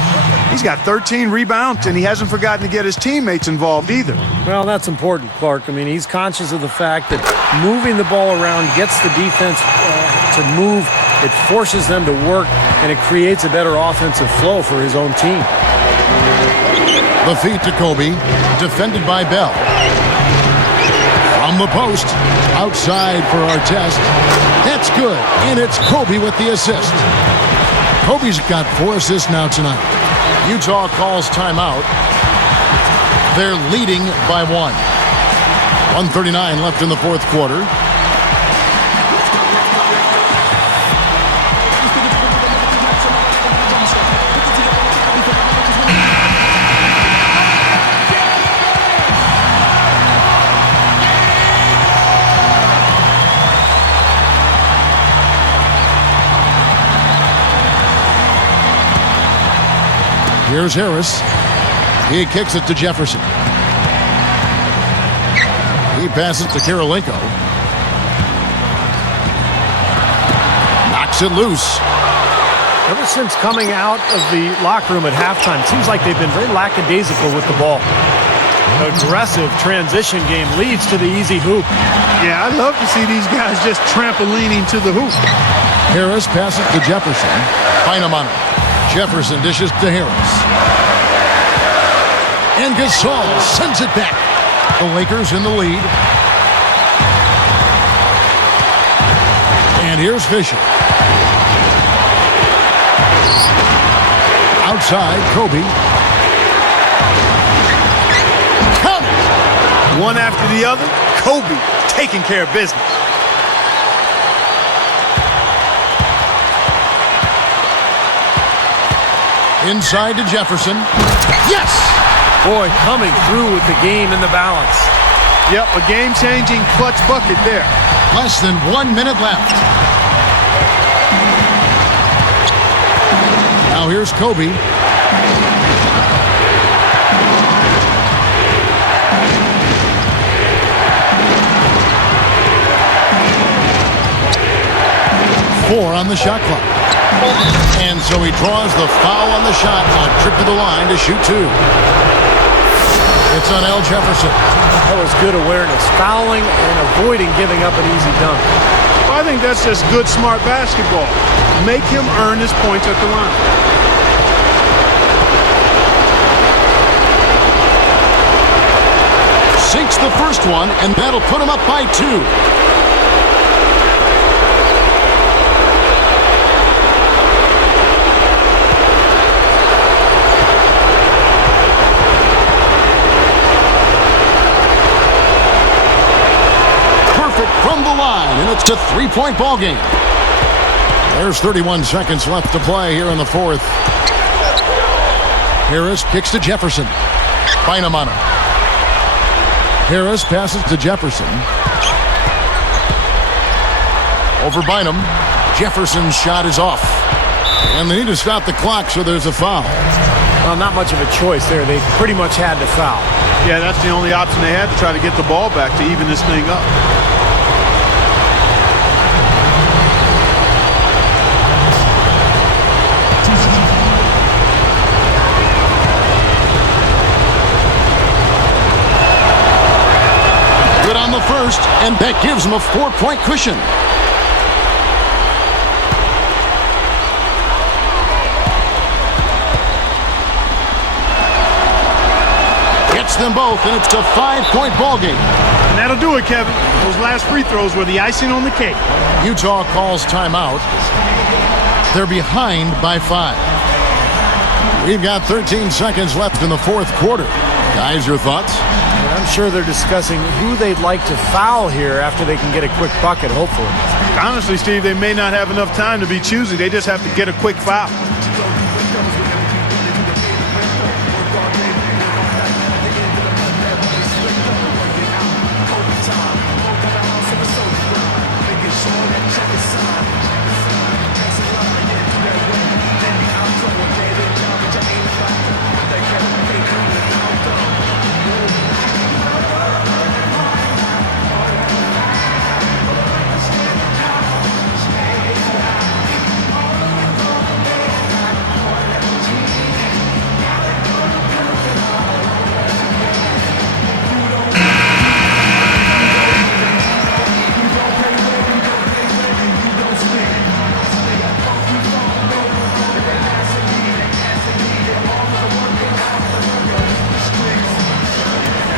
He's got 13 rebounds, and he hasn't forgotten to get his teammates involved either. Well, that's important, Clark. I mean, he's conscious of the fact that moving the ball around gets the defense to move. It forces them to work, and it creates a better offensive flow for his own team. The feed to Kobe, defended by Bell. From the post, outside for Artest. That's good, and it's Kobe with the assist. Kobe's got 4 assists now tonight. Utah calls timeout. They're leading by 1. 1:39 left in the fourth quarter. Here's Harris. He kicks it to Jefferson. He passes to Karolinko. Knocks it loose. Ever since coming out of the locker room at halftime, it seems like they've been very lackadaisical with the ball. An aggressive transition game leads to the easy hoop. Yeah, I love to see these guys just trampolining to the hoop. Harris passes to Jefferson. Bynum on it. Jefferson dishes to Harris. And Gasol sends it back. The Lakers in the lead. And here's Fisher. Outside, Kobe. Count it! One after the other, Kobe taking care of business. Inside to Jefferson. Yes! Boy, coming through with the game in the balance. Yep, a game-changing clutch bucket there. Less than 1 minute left. Now here's Kobe. Four on the shot clock. And so he draws the foul on the shot on a trip to the line to shoot two. It's on Al Jefferson. That was good awareness. Fouling and avoiding giving up an easy dunk. Well, I think that's just good, smart basketball. Make him earn his points at the line. Sinks the first one, and that'll put him up by two. From the line, and it's a three-point ball game. There's 31 seconds left to play here in the fourth. Harris kicks to Jefferson. Bynum on him. Harris passes to Jefferson. Over Bynum. Jefferson's shot is off. And they need to stop the clock, so there's a foul. Well, not much of a choice there. They pretty much had to foul. Yeah, that's the only option they had to try to get the ball back to even this thing up. Good on the first, and that gives him a 4-point cushion. Gets them both, and it's a 5-point ball game. And that'll do it, Kevin. Those last free throws were the icing on the cake. Utah calls timeout. They're behind by 5. We've got 13 seconds left in the fourth quarter. Guys, your thoughts? And I'm sure they're discussing who they'd like to foul here after they can get a quick bucket, hopefully. Honestly, Steve, they may not have enough time to be choosy. They just have to get a quick foul.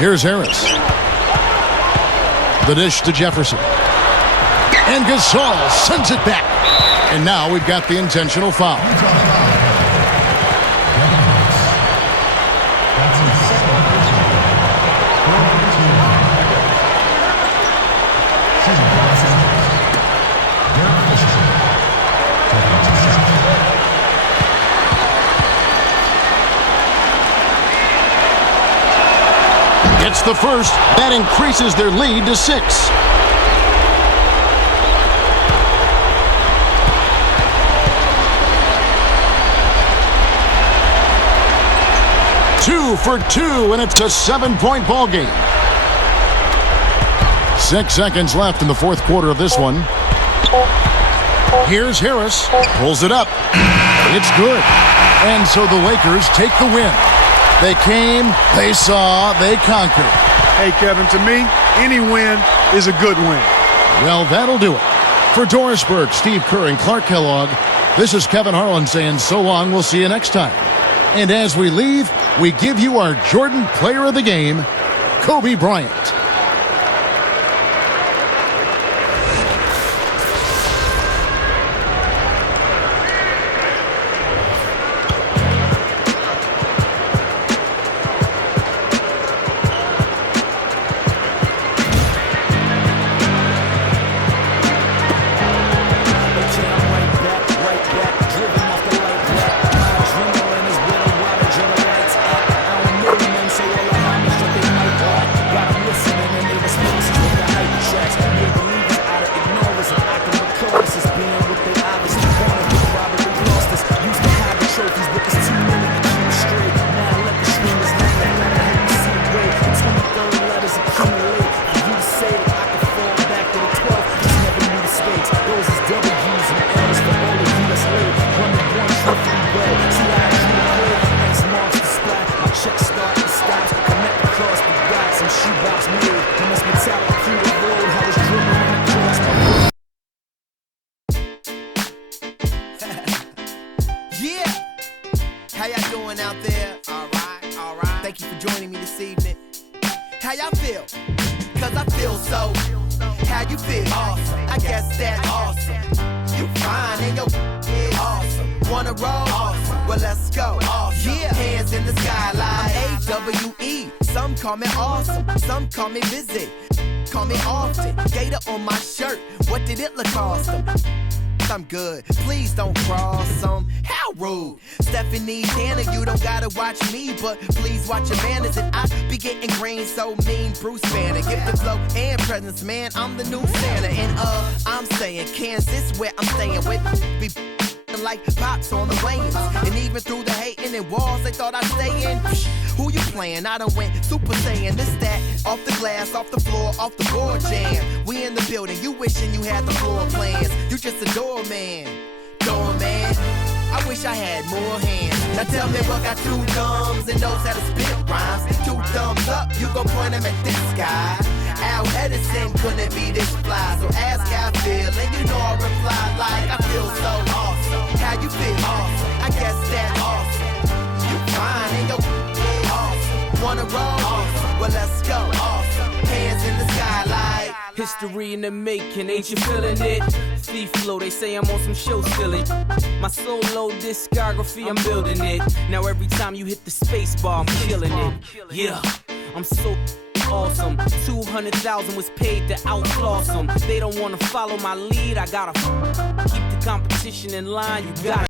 Here's Harris. The dish to Jefferson. And Gasol sends it back. And now we've got the intentional foul. It's the first. That increases their lead to 6. Two for two, and it's a 7-point ball game. 6 seconds left in the fourth quarter of this one. Here's Harris. Pulls it up. It's good. And so the Lakers take the win. They came, they saw, they conquered. Hey, Kevin, to me, any win is a good win. Well, that'll do it. For Doris Burke, Steve Kerr, and Clark Kellogg, this is Kevin Harlan saying so long. We'll see you next time. And as we leave, we give you our Jordan Player of the Game, Kobe Bryant. Listen joining me this evening. How y'all feel? Cause I feel so. How you feel? Awesome. I guess that's awesome. You fine and your awesome. Wanna roll? Awesome. Well, let's go. Awesome. Yeah. Hands in the sky like AWE. Some call me awesome. Some call me busy. Call me often. Gator on my shirt. What did it look awesome? I'm good. Please don't cross them. How rude. Stephanie Danner, you don't gotta watch me, but please watch your manners. And I be getting green so mean. Bruce Banner, give the flow and presence, man. I'm the new Santa. And I'm saying Kansas where I'm staying with. Be like pops on the lanes. And even through the hating and walls they thought I'd stay in. Who you playing? I done went Super Saiyan. This, that, off the glass, off the floor, off the board jam. We in the building, you wishing you had the floor plans. You just a doorman, doorman. I wish I had more hands. Now tell me what got two thumbs and knows how to spit rhymes. Two thumbs up, you gon' point them at this guy. Al Edison couldn't be this fly. So ask how I feel, and you know I reply like I feel so awesome. How you feel? Awesome. I guess that's awesome. You fine and your awesome. Wanna roll? Awesome. Well, let's go. Awesome. Hands in the sky like history in the making, ain't you feeling it? Thief flow, they say I'm on some show stealing. My solo discography, I'm building it. Now every time you hit the space bar, I'm killing it. Yeah, I'm so awesome. 200,000 was paid to outfloss them. They don't wanna follow my lead, I gotta keep the competition in line. You gotta